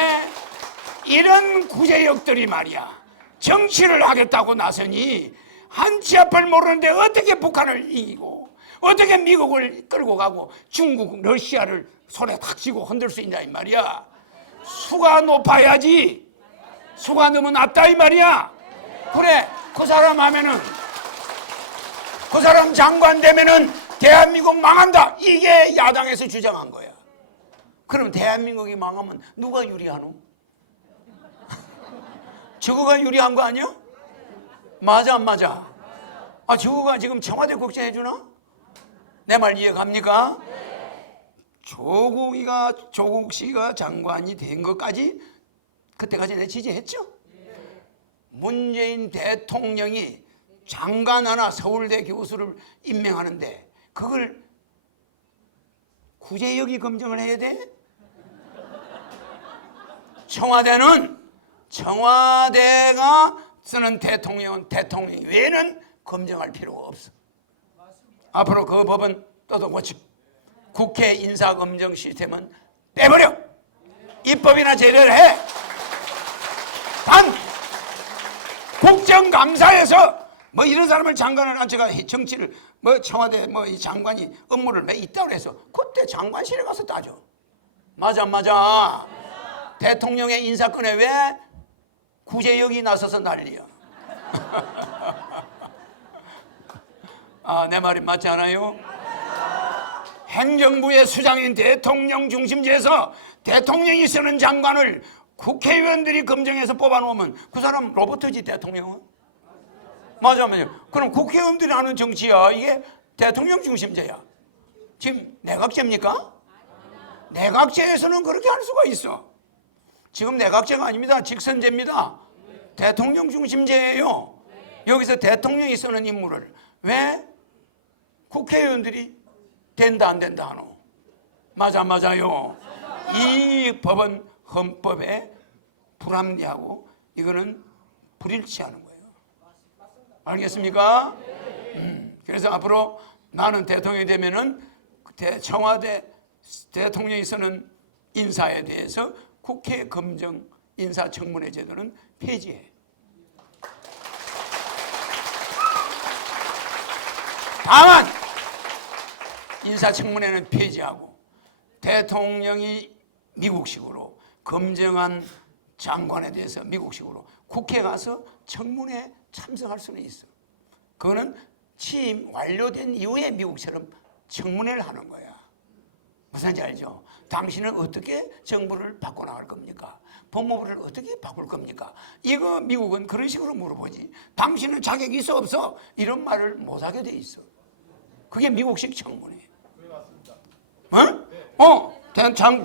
이런 구제역들이 말이야 정치를 하겠다고 나서니 한치 앞을 모르는데 어떻게 북한을 이기고 어떻게 미국을 끌고 가고 중국, 러시아를 손에 탁 쥐고 흔들 수 있냐 이 말이야. 수가 높아야지. 수가 너무 낮다 이 말이야. 그래 그 사람 하면은 그 사람 장관 되면은 대한민국 망한다. 이게 야당에서 주장한 거야. 그럼 대한민국이 망하면 누가 유리하노? 저거가 유리한 거 아니야? 맞아 안 맞아? 아 저거가 지금 청와대 걱정해 주나? 내 말 이해갑니까? 조국 씨가 장관이 된 것까지 그때까지 내 지지했죠? 문재인 대통령이 장관 하나 서울대 교수를 임명하는데 그걸 구제역이 검증을 해야 돼? 청와대가 쓰는 대통령 외에는 검증할 필요가 없어. 앞으로 그 법은 뜯어고쳐. 국회 인사검증 시스템은 빼버려. 입법이나 제대로 해. 단 국정감사에서 뭐 이런 사람을 장관을 앉혀가 정치를 뭐 청와대 뭐 이 장관이 업무를 왜 있다고 해서 그때 장관실에 가서 따져. 맞아 안 맞아? 대통령의 인사권에 왜 구제역이 나서서 난리야. 아, 내 말이 맞지 않아요? 행정부의 수장인 대통령 중심제에서 대통령이 쓰는 장관을 국회의원들이 검증해서 뽑아놓으면 그 사람 로봇이지 대통령은? 맞아 맞아. 그럼 국회의원들이 하는 정치야 이게 대통령 중심제야. 지금 내각제입니까? 내각제에서는 그렇게 할 수가 있어. 지금 내각제가 아닙니다. 직선제입니다. 대통령 중심제예요. 여기서 대통령이 쓰는 임무를 왜 국회의원들이 된다 안 된다 하노? 맞아 맞아요. 이 법은 헌법에 불합리하고 이거는 불일치하는 거예요. 알겠습니까? 그래서 앞으로 나는 대통령이 되면은 청와대 대통령이 쓰는 인사에 대해서 국회 검증 인사청문회 제도는 폐지해. 다만 인사청문회는 폐지하고 대통령이 미국식으로 검증한 장관에 대해서 미국식으로 국회에 가서 청문회에 참석할 수는 있어. 그거는 취임 완료된 이후에 미국처럼 청문회를 하는 거야. 무슨지 알죠? 당신은 어떻게 정부를 바꿔나갈 겁니까? 법무부를 어떻게 바꿀 겁니까? 이거 미국은 그런 식으로 물어보지. 당신은 자격이 있어 없어? 이런 말을 못하게 돼 있어. 그게 미국식 청문회.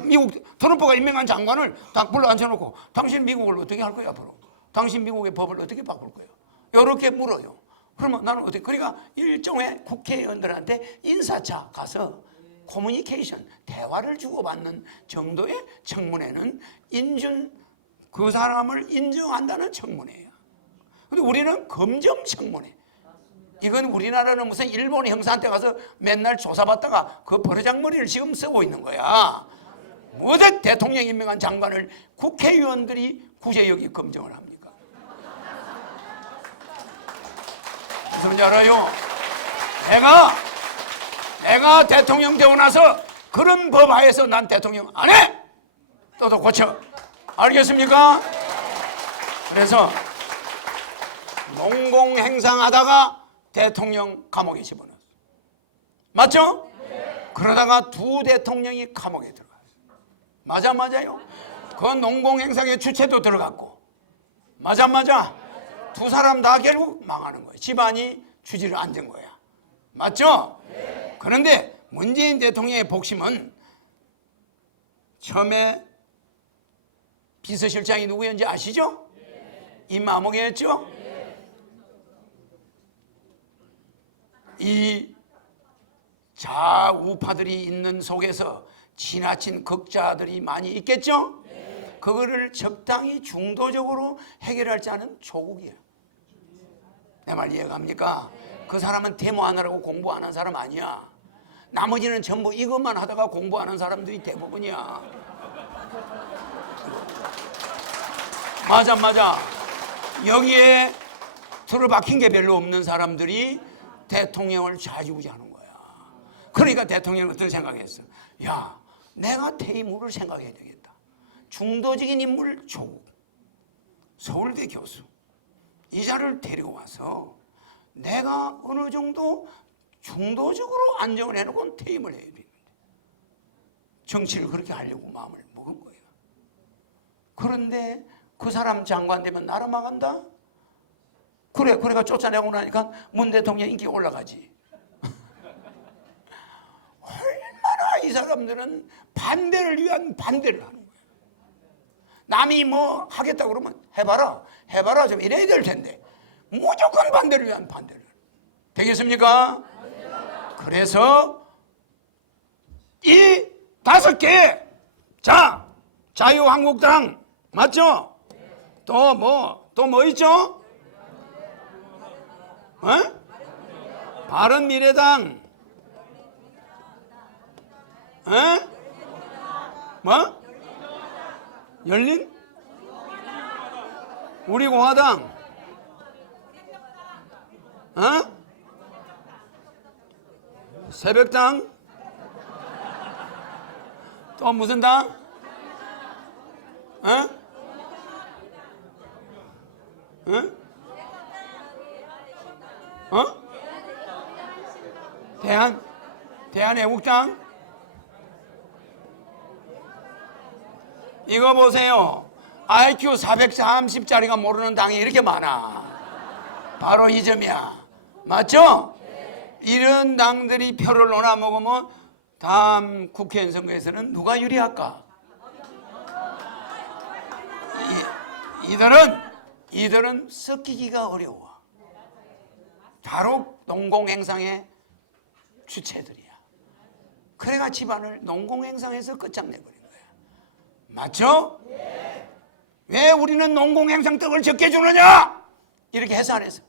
미국 트럼프가 임명한 장관을 딱 불러 앉혀놓고 당신 미국을 어떻게 할 거야 앞으로? 당신 미국의 법을 어떻게 바꿀 거예요? 이렇게 물어요. 그러면 나는 어떻게? 그러니까 일종의 국회의원들한테 인사차 가서 커뮤니케이션, 대화를 주고받는 정도의 청문회는 그 사람을 인정한다는 청문회예요. 근데 우리는 검증 청문회. 이건 우리나라는 무슨 일본 형사한테 가서 맨날 조사받다가 그 버르장머리를 지금 쓰고 있는 거야. 어디 대통령 임명한 장관을 국회의원들이 구제역이 검증을 합니까? 무슨 알아요? 내가 대통령 되고 나서 그런 법 하에서 난 대통령 안 해! 또 고쳐. 알겠습니까? 그래서 농공행상하다가 대통령 감옥에 집어넣었어. 맞죠? 네. 그러다가 두 대통령이 감옥에 들어갔어. 맞아요? 그 농공행상의 주체도 들어갔고. 맞아? 두 사람 다 결국 망하는 거예요. 집안이 주지를 앉은 거야. 맞죠? 네. 그런데 문재인 대통령의 복심은 처음에 비서실장이 누구였는지 아시죠? 네. 임마목이었죠? 네. 이 좌우파들이 있는 속에서 지나친 극자들이 많이 있겠죠? 네. 그거를 적당히 중도적으로 해결할 자는 조국이에요. 내 말 이해갑니까? 네. 그 사람은 데모하느라고 공부 안 한 사람 아니야. 나머지는 전부 이것만 하다가 공부하는 사람들이 대부분이야. 맞아. 여기에 틀어박힌 게 별로 없는 사람들이 대통령을 좌지우지하는 거야. 그러니까 대통령은 어떤 생각했어? 야, 내가 퇴임후를 생각해야 되겠다. 중도적인 인물 조국, 서울대 교수 이 자를 데리고 와서 내가 어느 정도 중도적으로 안정을 해놓고 퇴임을 해야 되는데 정치를 그렇게 하려고 마음을 먹은 거예요. 그런데 그 사람 장관 되면 나라 망한다? 그래가 쫓아내고 나니까 문 대통령 인기가 올라가지. 얼마나 이 사람들은 반대를 위한 반대를 하는 거예요. 남이 뭐 하겠다고 그러면 해봐라 좀 이래야 될 텐데 무조건 반대를 위한 반대를. 되겠습니까? 그래서 이 5개 자유한국당 맞죠? 또 뭐 있죠? 바른미래당, 뭐? 열린? 우리공화당? 새벽당? 또 무슨 당? 대한애국당? 이거 보세요. IQ 430짜리가 모르는 당이 이렇게 많아. 바로 이 점이야. 맞죠? 이런 당들이 표를 놓아 먹으면 다음 국회의원 선거에서는 누가 유리할까? 이들은 섞이기가 어려워. 바로 농공행상의 주체들이야. 그래가 집안을 농공행상에서 끝장내버린 거야. 맞죠? 왜 우리는 농공행상 떡을 적게 주느냐? 이렇게 해서 안 했어?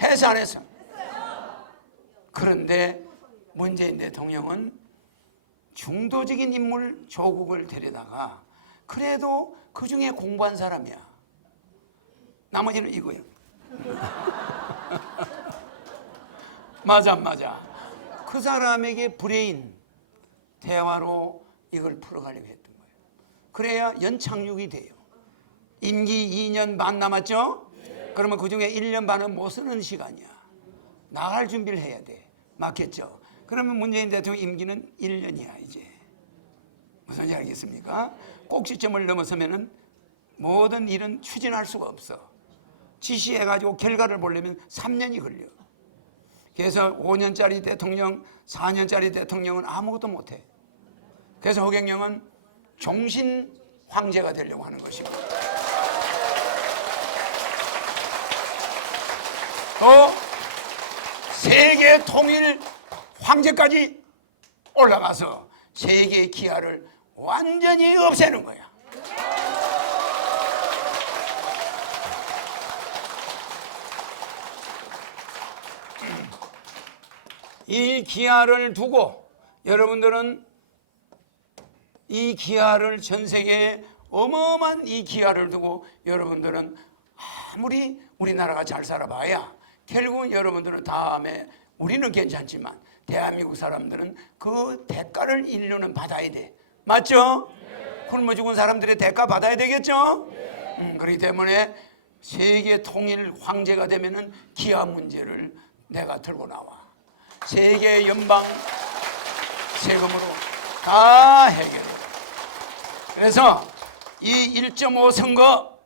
해서 안 했어? 그런데 문재인 대통령은 중도적인 인물 조국을 데려다가 그래도 그 중에 공부한 사람이야. 나머지는 이거야. 맞아. 그 사람에게 브레인 대화로 이걸 풀어가려고 했던 거예요. 그래야 연착륙이 돼요. 임기 2년 반 남았죠? 그러면 그 중에 1년 반은 못 쓰는 시간이야. 나갈 준비를 해야 돼. 맞겠죠? 그러면 문재인 대통령 임기는 1년이야 이제. 무슨 지 알겠습니까? 꼭지점을 넘어서면은 모든 일은 추진할 수가 없어. 지시해가지고 결과를 보려면 3년이 걸려. 그래서 5년짜리 대통령, 4년짜리 대통령은 아무것도 못해. 그래서 허경영은 종신 황제가 되려고 하는 것이고, 또 세계 통일 황제까지 올라가서 세계의 기아를 완전히 없애는 거야. 이 기아를 두고 여러분들은 이 기아를 전 세계에 어마어마한 이 기아를 두고 여러분들은 아무리 우리나라가 잘 살아봐야 결국 여러분들은 다음에 우리는 괜찮지만 대한민국 사람들은 그 대가를 인류는 받아야 돼. 맞죠? 굶어 죽은 사람들의 대가 받아야 되겠죠? 그렇기 때문에 세계 통일 황제가 되면은 기아 문제를 내가 들고 나와. 세계 연방 세금으로 다 해결해. 그래서 이 1.5 선거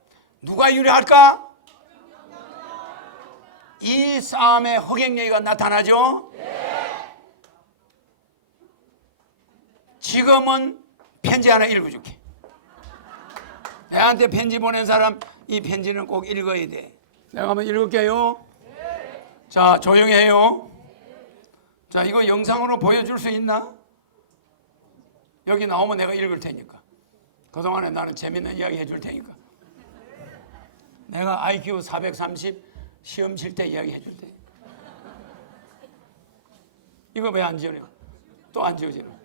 누가 유리할까? 이 싸움에 허경영이가 나타나죠? 지금은 편지 하나 읽어줄게. 내한테 편지 보낸 사람 이 편지는 꼭 읽어야 돼. 내가 한번 읽을게요. 자, 조용히 해요. 자, 이거 영상으로 보여줄 수 있나? 여기 나오면 내가 읽을 테니까. 그동안에 나는 재밌는 이야기 해줄 테니까. 내가 IQ 430 시험 칠 때 이야기 해줄 테. 이거 왜 안 지어요? 또 안 지어지나?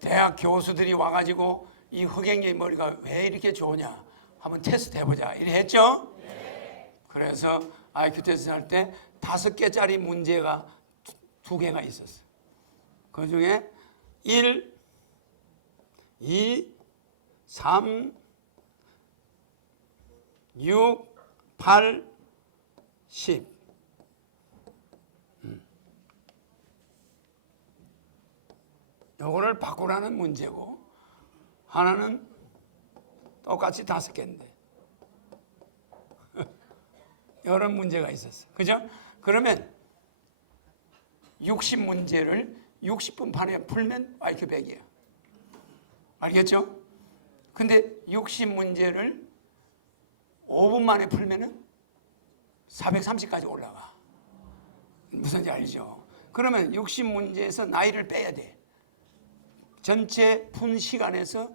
대학 교수들이 와가지고 이 허경영의 머리가 왜 이렇게 좋으냐 한번 테스트 해보자 이래 했죠? 그래서 IQ 테스트 할 때 5개짜리 문제가 2개가 있었어. 그 중에 1, 2, 3, 6, 8, 10. 요거를 바꾸라는 문제고 하나는 똑같이 5개인데 여러 문제가 있었어. 그죠? 그러면 60문제를 60분 반에 풀면 IQ 100이야. 알겠죠? 근데 60문제를 5분 만에 풀면은 430까지 올라가. 무슨지 알죠? 그러면 60문제에서 나이를 빼야 돼. 전체 푼 시간에서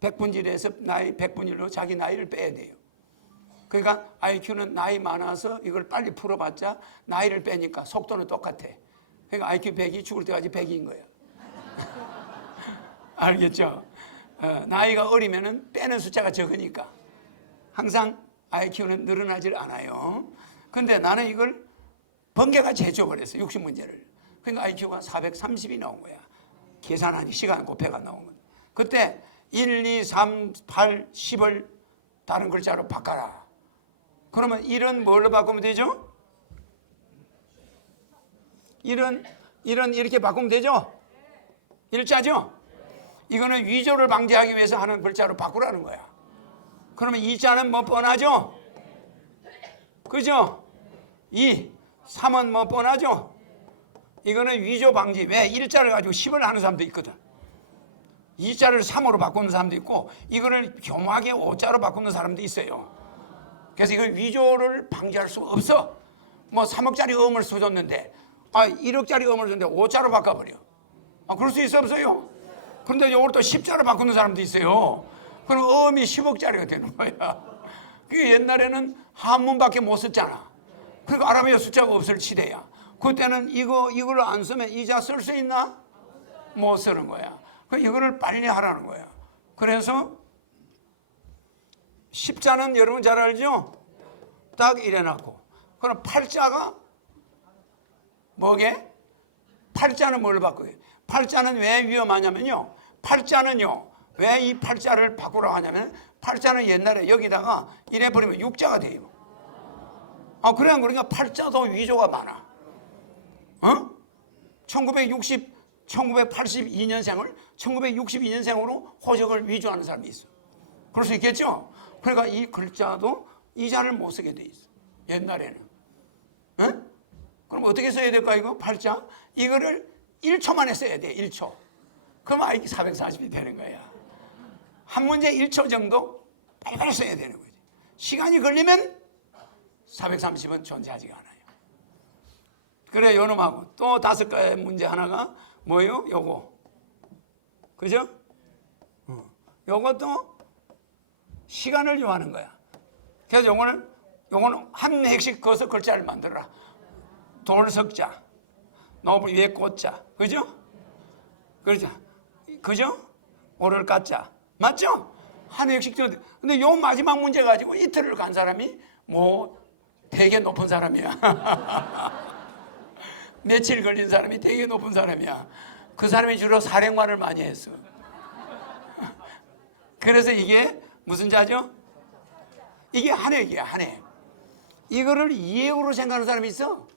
100분질에서 나이 100분질로 자기 나이를 빼야 돼요. 그러니까 IQ는 나이 많아서 이걸 빨리 풀어봤자 나이를 빼니까 속도는 똑같아. 그러니까 IQ 100이 죽을 때까지 100인 거예요. 알겠죠? 나이가 어리면은 빼는 숫자가 적으니까 항상 IQ는 늘어나질 않아요. 근데 나는 이걸 번개가 제쳐버렸어, 60문제를. 그러니까 IQ가 430이 나온 거야. 계산하니 시간 곱해가 나온 거야. 그때 1, 2, 3, 8, 10을 다른 글자로 바꿔라. 그러면 1은 뭘로 바꾸면 되죠? 1은 이렇게 바꾸면 되죠? 일자죠? 이거는 위조를 방지하기 위해서 하는 글자로 바꾸라는 거야. 그러면 2자는 뭐 뻔하죠? 그죠? 2, 3은 뭐 뻔하죠? 이거는 위조 방지. 왜? 1자를 가지고 10을 하는 사람도 있거든. 2자를 3으로 바꾸는 사람도 있고, 이거를 교묘하게 5자로 바꾸는 사람도 있어요. 그래서 이걸 위조를 방지할 수가 없어. 뭐 3억짜리 음을 써줬는데 1억짜리 음을 줬는데 5자로 바꿔버려. 그럴 수 있어 없어요? 그런데 이걸 또 10자로 바꾸는 사람도 있어요. 그럼 음이 10억짜리가 되는 거야. 그게 옛날에는 한문밖에 못 썼잖아. 그러니까 아라비아 숫자가 없을 시대야. 그때는 이걸 안 쓰면 이자 쓸 수 있나? 못 쓰는 거야. 그러니까 이거를 빨리 하라는 거야. 그래서 10자는 여러분 잘 알죠? 딱 이래놨고, 그럼 8자가 뭐게? 8자는 뭘 바꿔요? 8자는 왜 위험하냐면요, 8자는요 왜 이 8자를 바꾸라고 하냐면, 8자는 옛날에 여기다가 이래버리면 6자가 돼요. 그래, 그러니까 8자도 위조가 많아. 1982년생을 1962년생으로 호적을 위조하는 사람이 있어. 그럴 수 있겠죠? 그러니까 이 글자도 이자를 못 쓰게 돼 있어, 옛날에는. 그럼 어떻게 써야 될까, 이거? 8자? 이거를 1초 만에 써야 돼, 1초. 그러면 IQ 440이 되는 거야. 한 문제 1초 정도 빨리빨리 써야 되는 거지. 시간이 걸리면 430은 존재하지가 않아요. 그래, 요놈하고 또 5가지 문제 하나가 뭐예요? 요거. 그죠? 요것도 시간을 요하는 거야. 그래서 요거는 한 핵씩 그어서 글자를 만들어라. 돌석자, 노블 위에 꽃자, 그죠? 그렇죠? 그죠? 오를 까자, 맞죠? 한 핵씩 줘. 근데 요 마지막 문제 가지고 이틀을 간 사람이 뭐 되게 높은 사람이야. 며칠 걸린 사람이 되게 높은 사람이야. 그 사람이 주로 사령관을 많이 했어. 그래서 이게 무슨 자죠? 이게 한 핵이야, 한 핵. 이거를 2핵으로 생각하는 사람이 있어.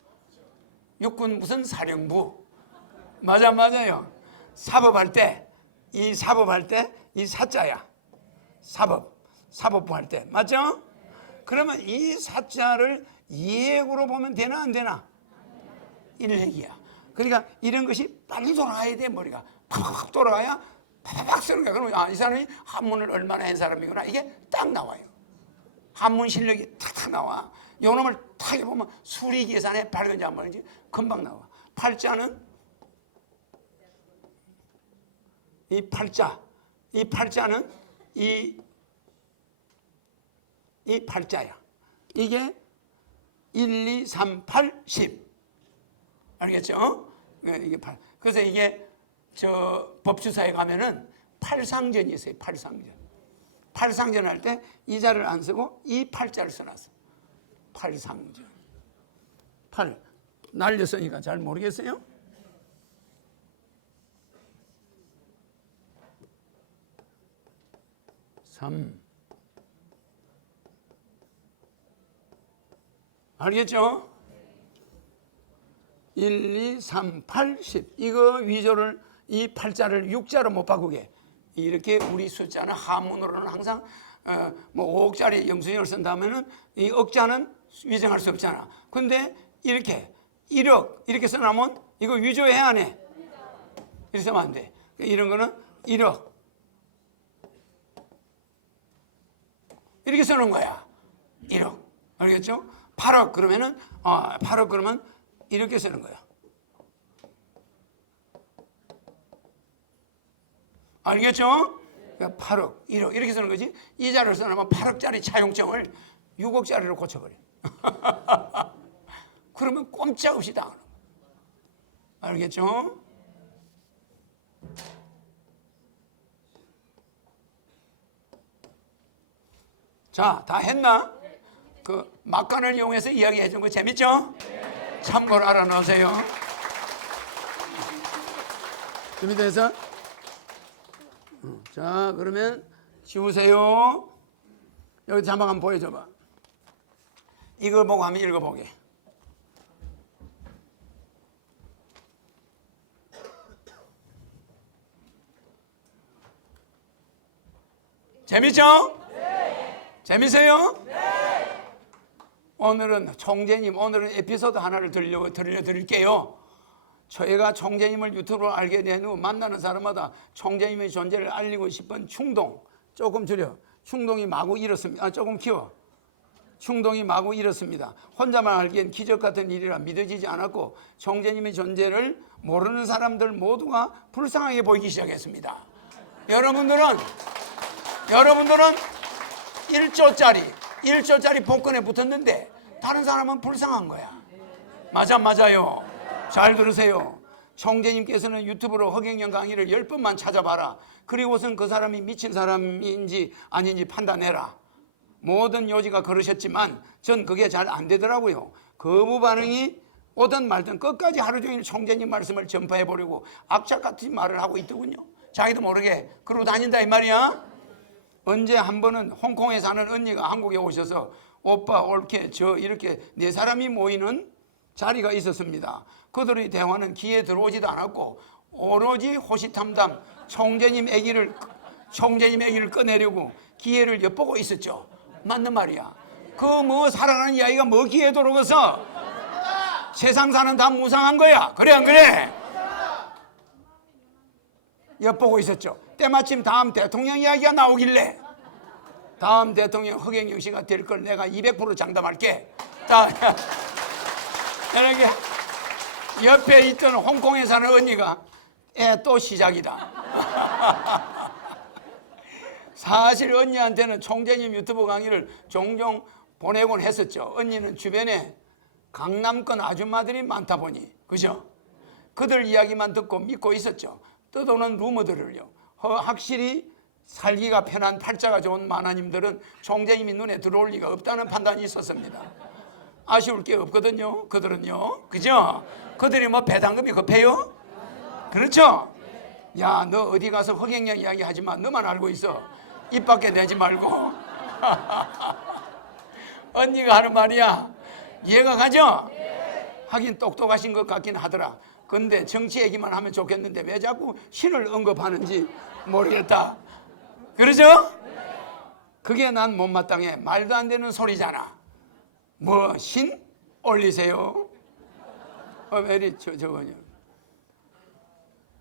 육군 무슨 사령부. 맞아요. 사법할 때, 이 사자야. 사법부 할 때. 맞죠? 그러면 이 사자를 2핵으로 보면 되나 안 되나? 1핵이야. 그러니까 이런 것이 빨리 돌아가야 돼, 머리가. 팍팍 돌아가야 팍팍 쓰는 거야. 그러면 이 사람이 한문을 얼마나 한 사람이구나. 이게 딱 나와요. 한문 실력이 탁탁 나와. 요 놈을 탁 해보면 수리 계산에 밝은지 안 밝은지 금방 나와. 팔자는 이 팔자는 이 팔자야. 이게 1, 2, 3, 8, 10. 알겠죠? 이게 8. 그래서 이게 저 법주사에 가면은 팔상전이 있어요. 팔상전 할 때 이 자를 안 쓰고 이 팔자를 써놨어. 팔상전. 8 날렸으니까 잘 모르겠어요? 알겠죠? 1, 2, 3, 8, 10. 이거 위조를, 이 팔자를 6자로 못 바꾸게. 이렇게 우리 숫자는 한문으로는 항상 뭐 5억짜리 영수증을 쓴다면은 이 억자는 위정할 수 없잖아. 근데 이렇게 1억 이렇게 써놓으면 이거 위조해야 안 해? 이렇게 쓰면 안 돼. 이런 거는 1억 이렇게 써놓은 거야. 1억. 알겠죠? 8억 그러면은 8억 그러면 이렇게 쓰는 거야. 알겠죠? 8억, 1억 이렇게 쓰는 거지. 이자를 써놓으면 8억짜리 차용증을 6억짜리로 고쳐버려. 그러면 꼼짝없이 당하는 거예요. 알겠죠? 자, 다 했나? 그 막간을 이용해서 이야기해 준 거 재밌죠? 참고로 알아놓으세요. 준비돼서? 자, 그러면 지우세요. 여기 자막 한번 보여줘봐. 이걸 보고 한번 읽어보게. 재밌죠? 재밌어요? 오늘은 총재님, 오늘은 에피소드 하나를 들려드릴게요. 저희가 총재님을 유튜브로 알게 된 후 만나는 사람마다 총재님의 존재를 알리고 싶은 충동, 조금 줄여, 충동이 마구 이렇습니다. 조금 키워. 충동이 마구 이렇습니다. 혼자만 알기엔 기적 같은 일이라 믿어지지 않았고 총재님의 존재를 모르는 사람들 모두가 불쌍하게 보이기 시작했습니다. 여러분들은 1조짜리 복권에 붙었는데 다른 사람은 불쌍한 거야. 맞아요. 잘 들으세요. 총재님께서는 유튜브로 허경영 강의를 10번만 찾아봐라. 그리고선 그 사람이 미친 사람인지 아닌지 판단해라. 모든 요지가 그러셨지만 전 그게 잘 안 되더라고요. 거부 반응이 오든 말든 끝까지 하루 종일 총재님 말씀을 전파해 보려고 악착 같은 말을 하고 있더군요. 자기도 모르게 그러고 다닌다 이 말이야. 언제 한 번은 홍콩에 사는 언니가 한국에 오셔서 오빠 올케 저 이렇게 네 사람이 모이는 자리가 있었습니다. 그들의 대화는 귀에 들어오지도 않았고 오로지 호시탐탐 총재님 얘기를 꺼내려고 기회를 엿보고 있었죠. 맞는 말이야. 그 뭐 살아가는 이야기가 뭐 귀에 들어오겠어. 세상 사는 다 무상한 거야. 그래 안 그래? 엿보고 있었죠. 때마침 다음 대통령 이야기가 나오길래 다음 대통령 허경영 씨가 될 걸 내가 200% 장담할게. 자, 이렇게 옆에 있던 홍콩에 사는 언니가 또 시작이다. 사실 언니한테는 총재님 유튜브 강의를 종종 보내곤 했었죠. 언니는 주변에 강남권 아줌마들이 많다 보니, 그죠? 그들 이야기만 듣고 믿고 있었죠. 떠도는 루머들을요. 확실히 살기가 편한 팔자가 좋은 마나님들은 총재님이 눈에 들어올 리가 없다는 판단이 있었습니다. 아쉬울 게 없거든요. 그들은요. 그죠? 그들이 뭐 배당금이 급해요? 그렇죠? 야, 너 어디 가서 허경영 이야기 하지 마. 너만 알고 있어. 입 밖에 내지 말고. 언니가 하는 말이야. 이해가 가죠? 하긴 똑똑하신 것 같긴 하더라. 근데 정치 얘기만 하면 좋겠는데 왜 자꾸 신을 언급하는지 모르겠다. 그러죠? 그게 난 못마땅해. 말도 안 되는 소리잖아. 뭐 신? 올리세요. 메리 저거요.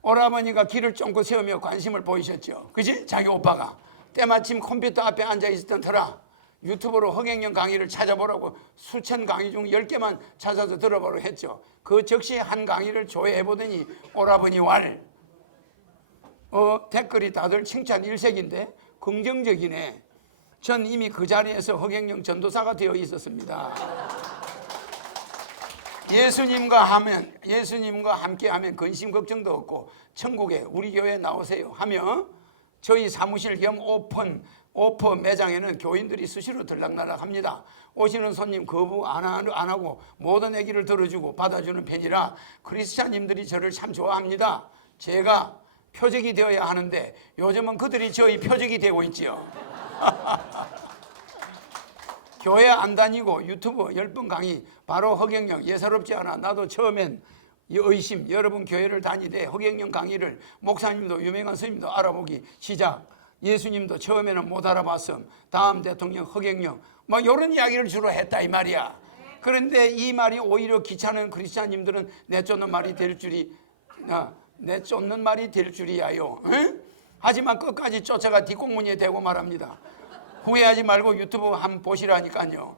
오라버니가 길을 쫑긋 세우며 관심을 보이셨죠. 그지? 자기 오빠가 때마침 컴퓨터 앞에 앉아 있었던 터라 유튜브로 허경영 강의를 찾아보라고 수천 강의 중 10개만 찾아서 들어보라고 했죠. 그 즉시 한 강의를 조회해보더니 오라버니 왈 댓글이 다들 칭찬 일색인데 긍정적이네. 전 이미 그 자리에서 허경영 전도사가 되어 있었습니다. 예수님과 함께하면 근심 걱정도 없고 천국에 우리 교회에 나오세요 하며 저희 사무실 겸 오퍼 매장에는 교인들이 수시로 들락날락합니다. 오시는 손님 거부 안 하고 모든 얘기를 들어주고 받아주는 편이라 크리스찬님들이 저를 참 좋아합니다. 제가 표적이 되어야 하는데 요즘은 그들이 저희 표적이 되고 있지요. 교회 안 다니고 유튜브 10번 강의 바로 허경영 예사롭지 않아. 나도 처음엔 의심 여러분 교회를 다니되 허경영 강의를 목사님도 유명한 스님도 알아보기 시작. 예수님도 처음에는 못 알아봤음. 다음 대통령 허경영 막 이런 이야기를 주로 했다 이 말이야. 그런데 이 말이 오히려 귀찮은 크리스찬님들은 내쫓는 말이 될 줄이야요. 응? 하지만 끝까지 쫓아가 뒷공문에 대고 말합니다. 후회하지 말고 유튜브 한번 보시라니까요.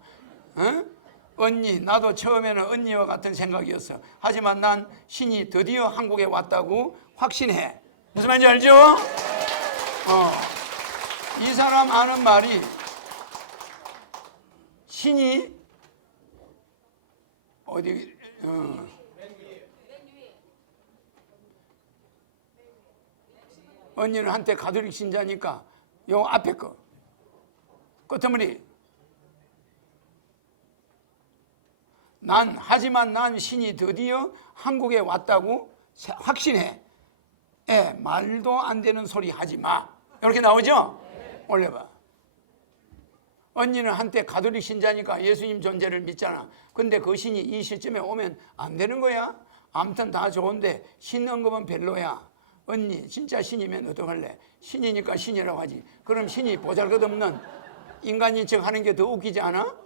응? 언니, 나도 처음에는 언니와 같은 생각이었어. 하지만 난 신이 드디어 한국에 왔다고 확신해. 무슨 말인지 알죠? 이 사람 하는 말이 신이 어디 언니는 한때 가톨릭 신자니까 요 앞에 거 끝머리 하지만 난 신이 드디어 한국에 왔다고 확신해. 말도 안 되는 소리 하지 마. 이렇게 나오죠? 올려봐. 언니는 한때 가톨릭 신자니까 예수님 존재를 믿잖아. 근데 그 신이 이 시점에 오면 안 되는 거야? 아무튼 다 좋은데 신 언급은 별로야. 언니 진짜 신이면 어떡할래? 신이니까 신이라고 하지. 그럼 신이 보잘것없는 인간인 척 하는 게 더 웃기지 않아?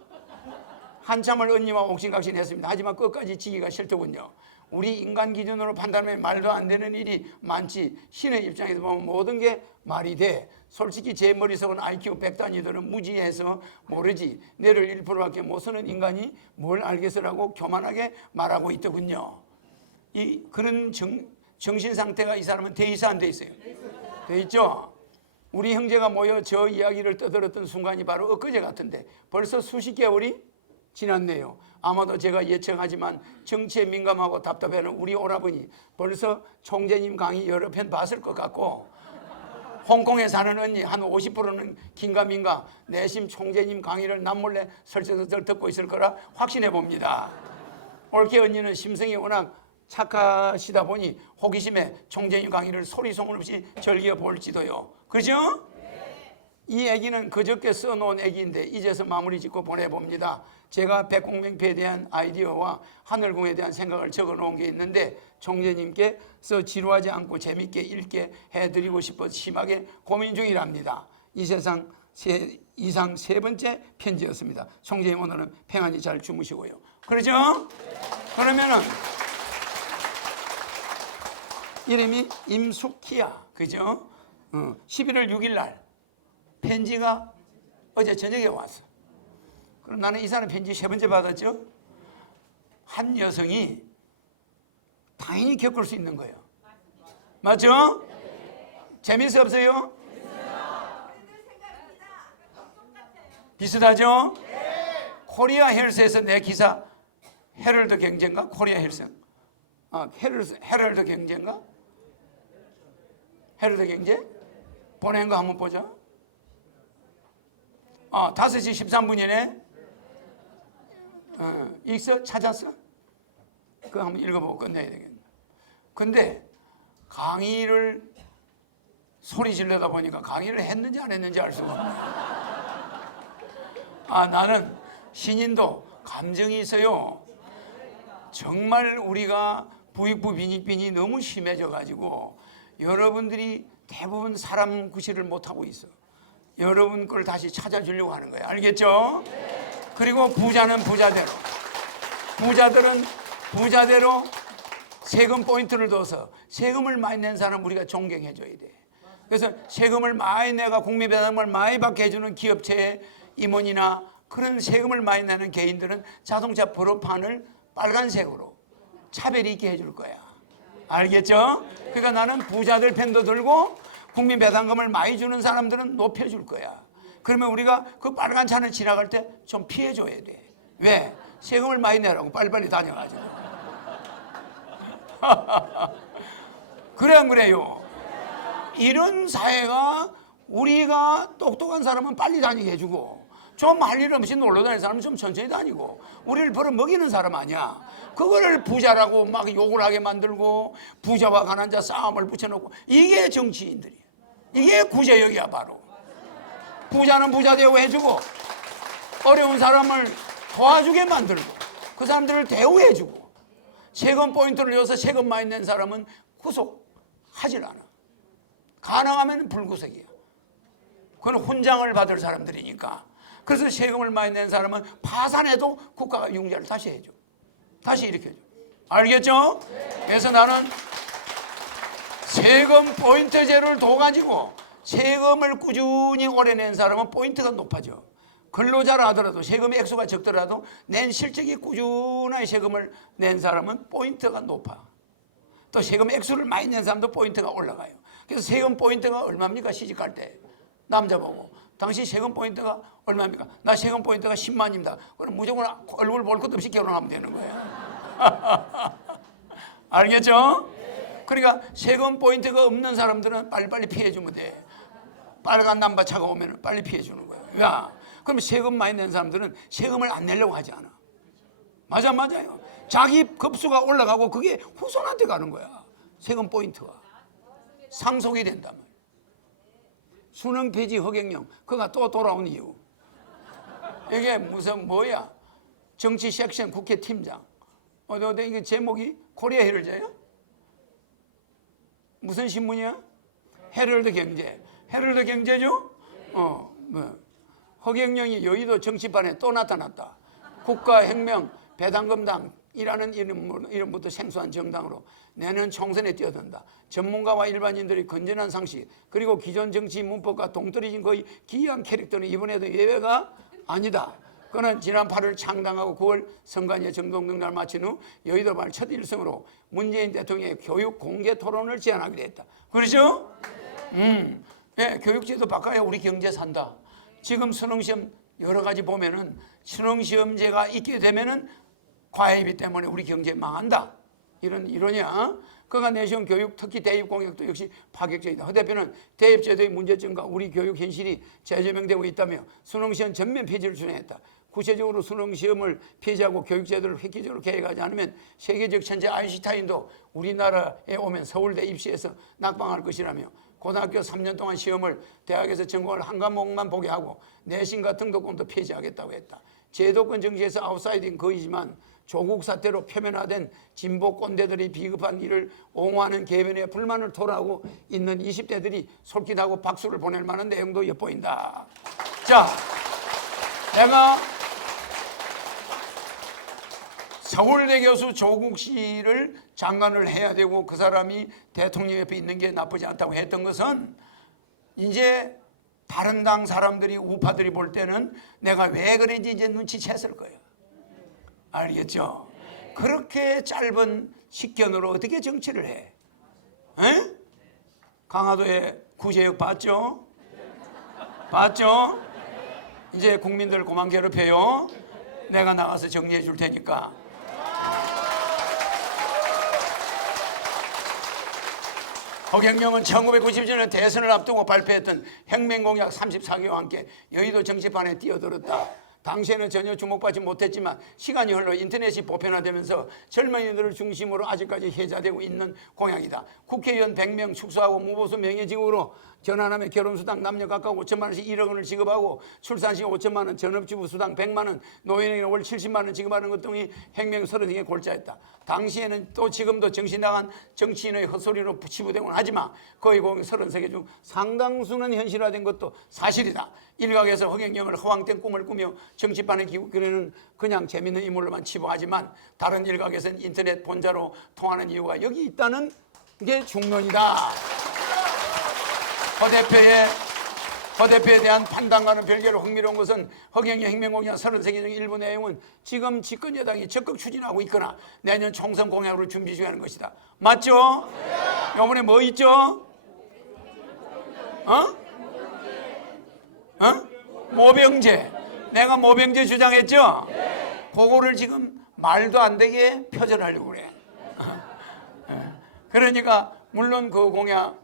한참을 언니와 옥신각신했습니다. 하지만 끝까지 지기가 싫더군요. 우리 인간 기준으로 판단하면 말도 안 되는 일이 많지. 신의 입장에서 보면 모든 게 말이 돼. 솔직히 제 머릿속은 IQ 100단위들은 무지해서 모르지. 뇌를 1%밖에 못 쓰는 인간이 뭘 알겠으라고 교만하게 말하고 있더군요. 그런 정신 상태가 이 사람은 돼 있어 안 돼 있어요? 돼 있죠? 우리 형제가 모여 저 이야기를 떠들었던 순간이 바로 엊그제 같은데 벌써 수십 개월이 지났네요. 아마도 제가 예측하지만 정치에 민감하고 답답해하는 우리 오라버니 벌써 총재님 강의 여러 편 봤을 것 같고 홍콩에 사는 언니 한 50%는 긴가민가 내심 총재님 강의를 남몰래 설득을 듣고 있을 거라 확신해 봅니다. 올케 언니는 심성이 워낙 착하시다 보니 호기심에 총재님 강의를 소리 소문 없이 즐겨 볼지도요. 그죠? 이 얘기는 그저께 써놓은 얘기인데 이제서 마무리 짓고 보내봅니다. 제가 백공명패에 대한 아이디어와 하늘궁에 대한 생각을 적어놓은 게 있는데 총재님께서 지루하지 않고 재밌게 읽게 해드리고 싶어 심하게 고민 중이랍니다. 이 세상 이상 세 번째 편지였습니다. 총재님 오늘은 평안히 잘 주무시고요. 그러죠? 그러면은 이름이 임숙희야. 그죠? 11월 6일 날 편지가 어제 저녁에 왔어. 그럼 나는 이 사람 편지 세 번째 받았죠? 한 여성이 당연히 겪을 수 있는 거예요. 맞죠? 재밌어 없어요? 비슷하죠? 코리아 헬스에서 내 기사 헤럴드 경제인가? 코리아 헬스 헤럴드 경제인가? 헤럴드 경제? 보낸 거 한번 보자. 5시 13분이네. 읽어? 찾았어? 그거 한번 읽어보고 끝내야 되겠네. 근데 강의를 소리 지르다 보니까 강의를 했는지 안 했는지 알 수가 없어. 나는 신인도 감정이 있어요. 정말 우리가 부익부 빈익빈이 너무 심해져 가지고 여러분들이 대부분 사람 구실을 못하고 있어. 여러분 걸 다시 찾아주려고 하는 거예요. 알겠죠? 그리고 부자는 부자대로, 부자들은 부자대로 세금 포인트를 둬서 세금을 많이 낸 사람 우리가 존경해 줘야 돼. 그래서 세금을 많이 내가 국민배당을 많이 받게 해주는 기업체의 임원이나 그런 세금을 많이 내는 개인들은 자동차 번호판을 빨간색으로 차별이 있게 해줄 거야. 알겠죠? 그러니까 나는 부자들 편도 들고 국민 배당금을 많이 주는 사람들은 높여줄 거야. 그러면 우리가 그 빨간 차를 지나갈 때 좀 피해줘야 돼. 왜? 세금을 많이 내라고 빨리빨리 다녀가지고. 그래 안 그래요? 이런 사회가 우리가 똑똑한 사람은 빨리 다니게 해주고 좀 할 일 없이 놀러 다니는 사람은 좀 천천히 다니고 우리를 벌어먹이는 사람 아니야. 그거를 부자라고 막 욕을 하게 만들고 부자와 가난자 싸움을 붙여놓고 이게 정치인들이야. 이게 구제역이야 바로. 부자는 부자대우 해주고 어려운 사람을 도와주게 만들고 그 사람들을 대우해주고 세금 포인트를 줘서 세금 많이 낸 사람은 구속하질 않아. 가능하면 불구속이야. 그건 훈장을 받을 사람들이니까. 그래서 세금을 많이 낸 사람은 파산해도 국가가 융자를 다시 해줘. 다시 일으켜줘. 알겠죠? 그래서 나는 세금 포인트제를 둬가지고 세금을 꾸준히 오래 낸 사람은 포인트가 높아져. 근로자라 하더라도 세금의 액수가 적더라도 낸 실적이 꾸준하게 세금을 낸 사람은 포인트가 높아. 또 세금 액수를 많이 낸 사람도 포인트가 올라가요. 그래서 세금 포인트가 얼마입니까? 시집갈 때 남자 보고 당신 세금 포인트가 얼마입니까? 나 세금 포인트가 10만입니다. 그럼 무조건 얼굴 볼 것도 없이 결혼하면 되는 거예요. 알겠죠? 그러니까 세금 포인트가 없는 사람들은 빨리빨리 피해주면 돼. 빨간 남바차가 오면 빨리 피해주는 거예요. 야, 그럼 세금 많이 낸 사람들은 세금을 안 내려고 하지 않아. 맞아요. 자기 급수가 올라가고 그게 후손한테 가는 거야. 세금 포인트가 상속이 된다면. 수능 폐지 허경영 그가 또 돌아온 이유, 이게 무슨 뭐야? 정치 섹션 국회 팀장. 어디 이게 제목이 코리아 헤럴드예요? 무슨 신문이야? 헤럴드 경제. 헤럴드 경제죠? 뭐. 허경영이 여의도 정치판에 또 나타났다. 국가혁명 배당금당이라는 이름부터 생소한 정당으로 내년 총선에 뛰어든다. 전문가와 일반인들의 건전한 상식 그리고 기존 정치 문법과 동떨어진 거의 기이한 캐릭터는 이번에도 예외가 아니다. 그는 지난 8월 창당하고 9월 선관위 정동등날 마친 후 여의도발 첫 일성으로 문재인 대통령의 교육 공개 토론을 제안하기로 했다. 그렇죠? 네, 교육제도 바꿔야 우리 경제 산다. 지금 수능시험 여러 가지 보면은 수능시험제가 있게 되면은 과외비 때문에 우리 경제 망한다. 이런 이론이야. 그가 내세운 교육 특히 대입 공약도 역시 파격적이다. 허 대표는 대입제도의 문제점과 우리 교육 현실이 재조명되고 있다며 수능시험 전면 폐지를 주장했다. 구체적으로 수능시험을 폐지하고 교육제도를 획기적으로 개혁하지 않으면 세계적 천재 아인슈타인도 우리나라에 오면 서울대 입시에서 낙방할 것이라며 고등학교 3년 동안 시험을 대학에서 전공을 한 과목만 보게 하고 내신과 등록금도 폐지하겠다고 했다. 제도권 정치에서 아웃사이딩 거이지만 조국 사태로 표면화된 진보 꼰대들이 비겁한 일을 옹호하는 개변에 불만을 토로하고 있는 20대들이 솔깃하고 박수를 보낼 만한 내용도 엿보인다. 자, 내가 서울대 교수 조국 씨를 장관을 해야 되고 그 사람이 대통령 옆에 있는 게 나쁘지 않다고 했던 것은 이제 다른 당 사람들이 우파들이 볼 때는 내가 왜 그런지 이제 눈치챘을 거예요. 알겠죠? 그렇게 짧은 식견으로 어떻게 정치를 해? 에? 강화도에 구제역 봤죠? 봤죠? 이제 국민들 그만 괴롭혀요. 내가 나가서 정리해 줄 테니까. 허경영은 1997년 대선을 앞두고 발표했던 혁명공약 34개와 함께 여의도 정치판에 뛰어들었다. 당시에는 전혀 주목받지 못했지만 시간이 흘러 인터넷이 보편화되면서 젊은이들을 중심으로 아직까지 회자되고 있는 공약이다. 국회의원 100명 축소하고 무보수 명예직으로 전환하며 결혼수당 남녀 각각 5천만 원씩 1억 원을 지급하고 출산식 5천만 원, 전업주부 수당 100만 원, 노인에게 월 70만 원 지급하는 것 등이 혁명 30개 골자였다. 당시에는 또 지금도 정신 나간 정치인의 헛소리로 치부되곤 하지만 거의 공약 33개 중 상당수는 현실화된 것도 사실이다. 일각에서 허경영을 허황된 꿈을 꾸며 정치판에 기울이는 그냥 재밌는 인물로만 치부하지만 다른 일각에서는 인터넷 본자로 통하는 이유가 여기 있다는 게 중론이다. 허 대표에 대한 판단과는 별개로 흥미로운 것은 허경영 혁명공약 33개 중 일부 내용은 지금 집권여당이 적극 추진하고 있거나 내년 총선 공약으로 준비 중하는 것이다. 맞죠? 이번에 뭐 있죠? 모병제. 내가 모병제 주장했죠? 그거를 지금 말도 안 되게 표절하려고 그래. 그러니까 물론 그 공약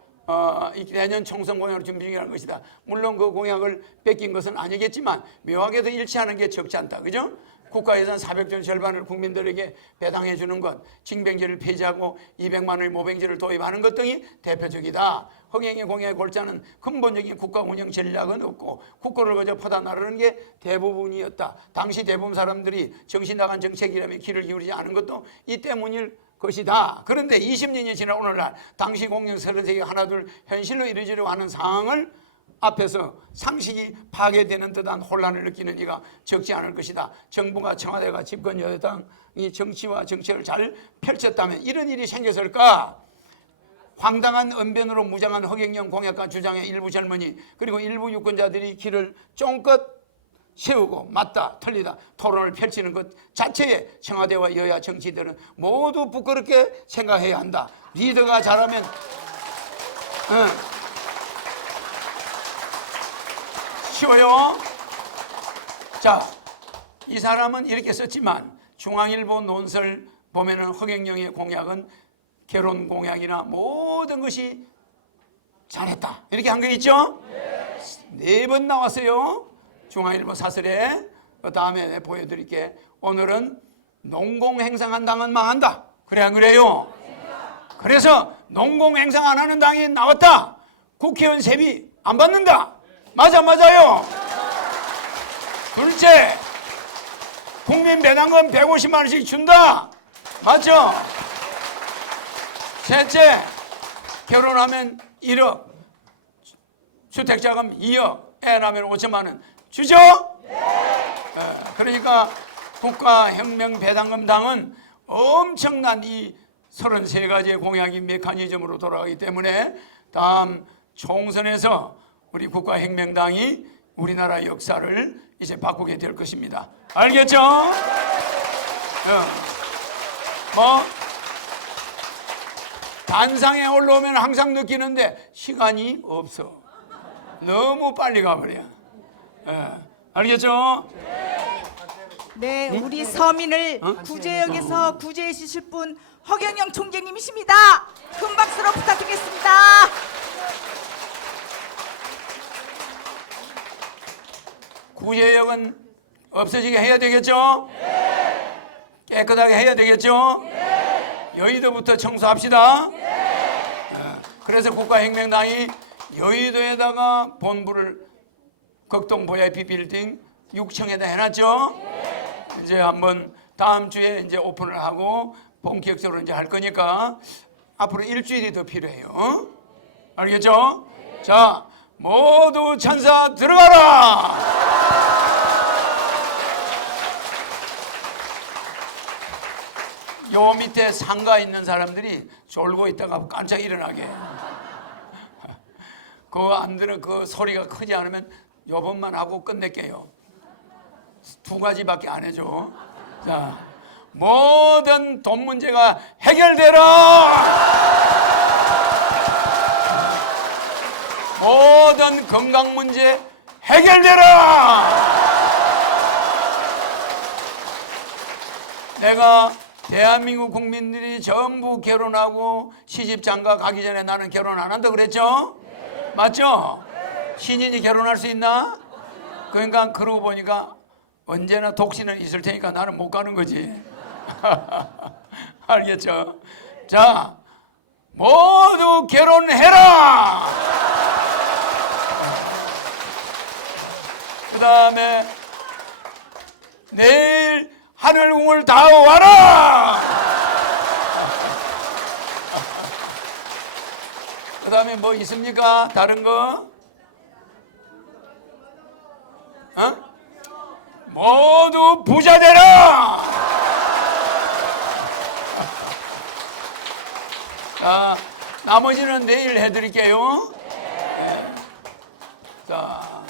내년 총선 공약을 준비 중이라는 것이다. 물론 그 공약을 뺏긴 것은 아니겠지만 묘하게도 일치하는 게 적지 않다. 그죠? 국가예산 400조 절반을 국민들에게 배당해 주는 것, 징병제를 폐지하고 200만 원의 모병제를 도입하는 것 등이 대표적이다. 허경영의 공약의 골자는 근본적인 국가 운영 전략은 없고 국고를 거저 퍼다 나르는 게 대부분이었다. 당시 대부분 사람들이 정신 나간 정책이라며 귀를 기울이지 않은 것도 이 때문일 것이다. 그런데 20년이 지난 오늘날 당시 공약 33개가 하나둘 현실로 이루어지려고 하는 상황을 앞에서 상식이 파괴되는 듯한 혼란을 느끼는 이가 적지 않을 것이다. 정부가 청와대가 집권 여당이 정치와 정책을 잘 펼쳤다면 이런 일이 생겼을까? 황당한 언변으로 무장한 허경영 공약과 주장의 일부 젊은이 그리고 일부 유권자들이 길을 쫑긋 세우고 맞다 틀리다 토론을 펼치는 것 자체에 청와대와 여야 정치들은 모두 부끄럽게 생각해야 한다. 리더가 잘하면 쉬워요. 자, 이 사람은 이렇게 썼지만 중앙일보 논설 보면은 허경영의 공약은 결혼 공약이나 모든 것이 잘했다 이렇게 한 거 있죠? 네 번 나왔어요. 중앙일보 사설에. 그 다음에 보여드릴게. 오늘은 농공행상한 당은 망한다. 그래 안 그래요? 그래서 농공행상 안 하는 당이 나왔다. 국회의원 세비 안 받는다. 맞아요. 둘째, 국민 배당금 150만 원씩 준다. 맞죠? 셋째, 결혼하면 1억, 주택자금 2억, 애 낳으면 5천만 원 주죠? 그러니까 국가혁명배당금당은 엄청난 이 33가지의 공약이 메커니즘으로 돌아가기 때문에 다음 총선에서 우리 국가혁명당이 우리나라 역사를 이제 바꾸게 될 것입니다. 알겠죠? 뭐 단상에 올라오면 항상 느끼는데 시간이 없어. 너무 빨리 가버려. 알겠죠? 네, 우리 서민을 구제역에서 구제해 주실 분 허경영 총재님이십니다. 큰 박수로 부탁드리겠습니다. 구제역은 없어지게 해야 되겠죠? 깨끗하게 해야 되겠죠? 여의도부터 청소합시다. 그래서 국가혁명당이 여의도에다가 본부를 극동 VIP 빌딩 6층에다 해놨죠. 이제 한번 다음 주에 이제 오픈을 하고 본격적으로 이제 할 거니까 앞으로 일주일이 더 필요해요. 알겠죠? 자, 모두 찬사 들어가라. 요 밑에 상가 있는 사람들이 졸고 있다가 깜짝 일어나게. 그거 안 들어 그 소리가 크지 않으면 요번만 하고 끝낼게요. 2가지밖에 안 해줘. 자, 모든 돈 문제가 해결되라. 모든 건강 문제 해결되라. 내가 대한민국 국민들이 전부 결혼하고 시집장가 가기 전에 나는 결혼 안 한다 그랬죠? 맞죠? 신인이 결혼할 수 있나? 그러니까 그러고 보니까 언제나 독신은 있을 테니까 나는 못 가는 거지. 알겠죠? 자, 모두 결혼해라. 그 다음에 내일 하늘궁을 다 와라. 그 다음에 뭐 있습니까? 다른 거? 모두 부자 되라. 자, 나머지는 내일 해드릴게요. 자.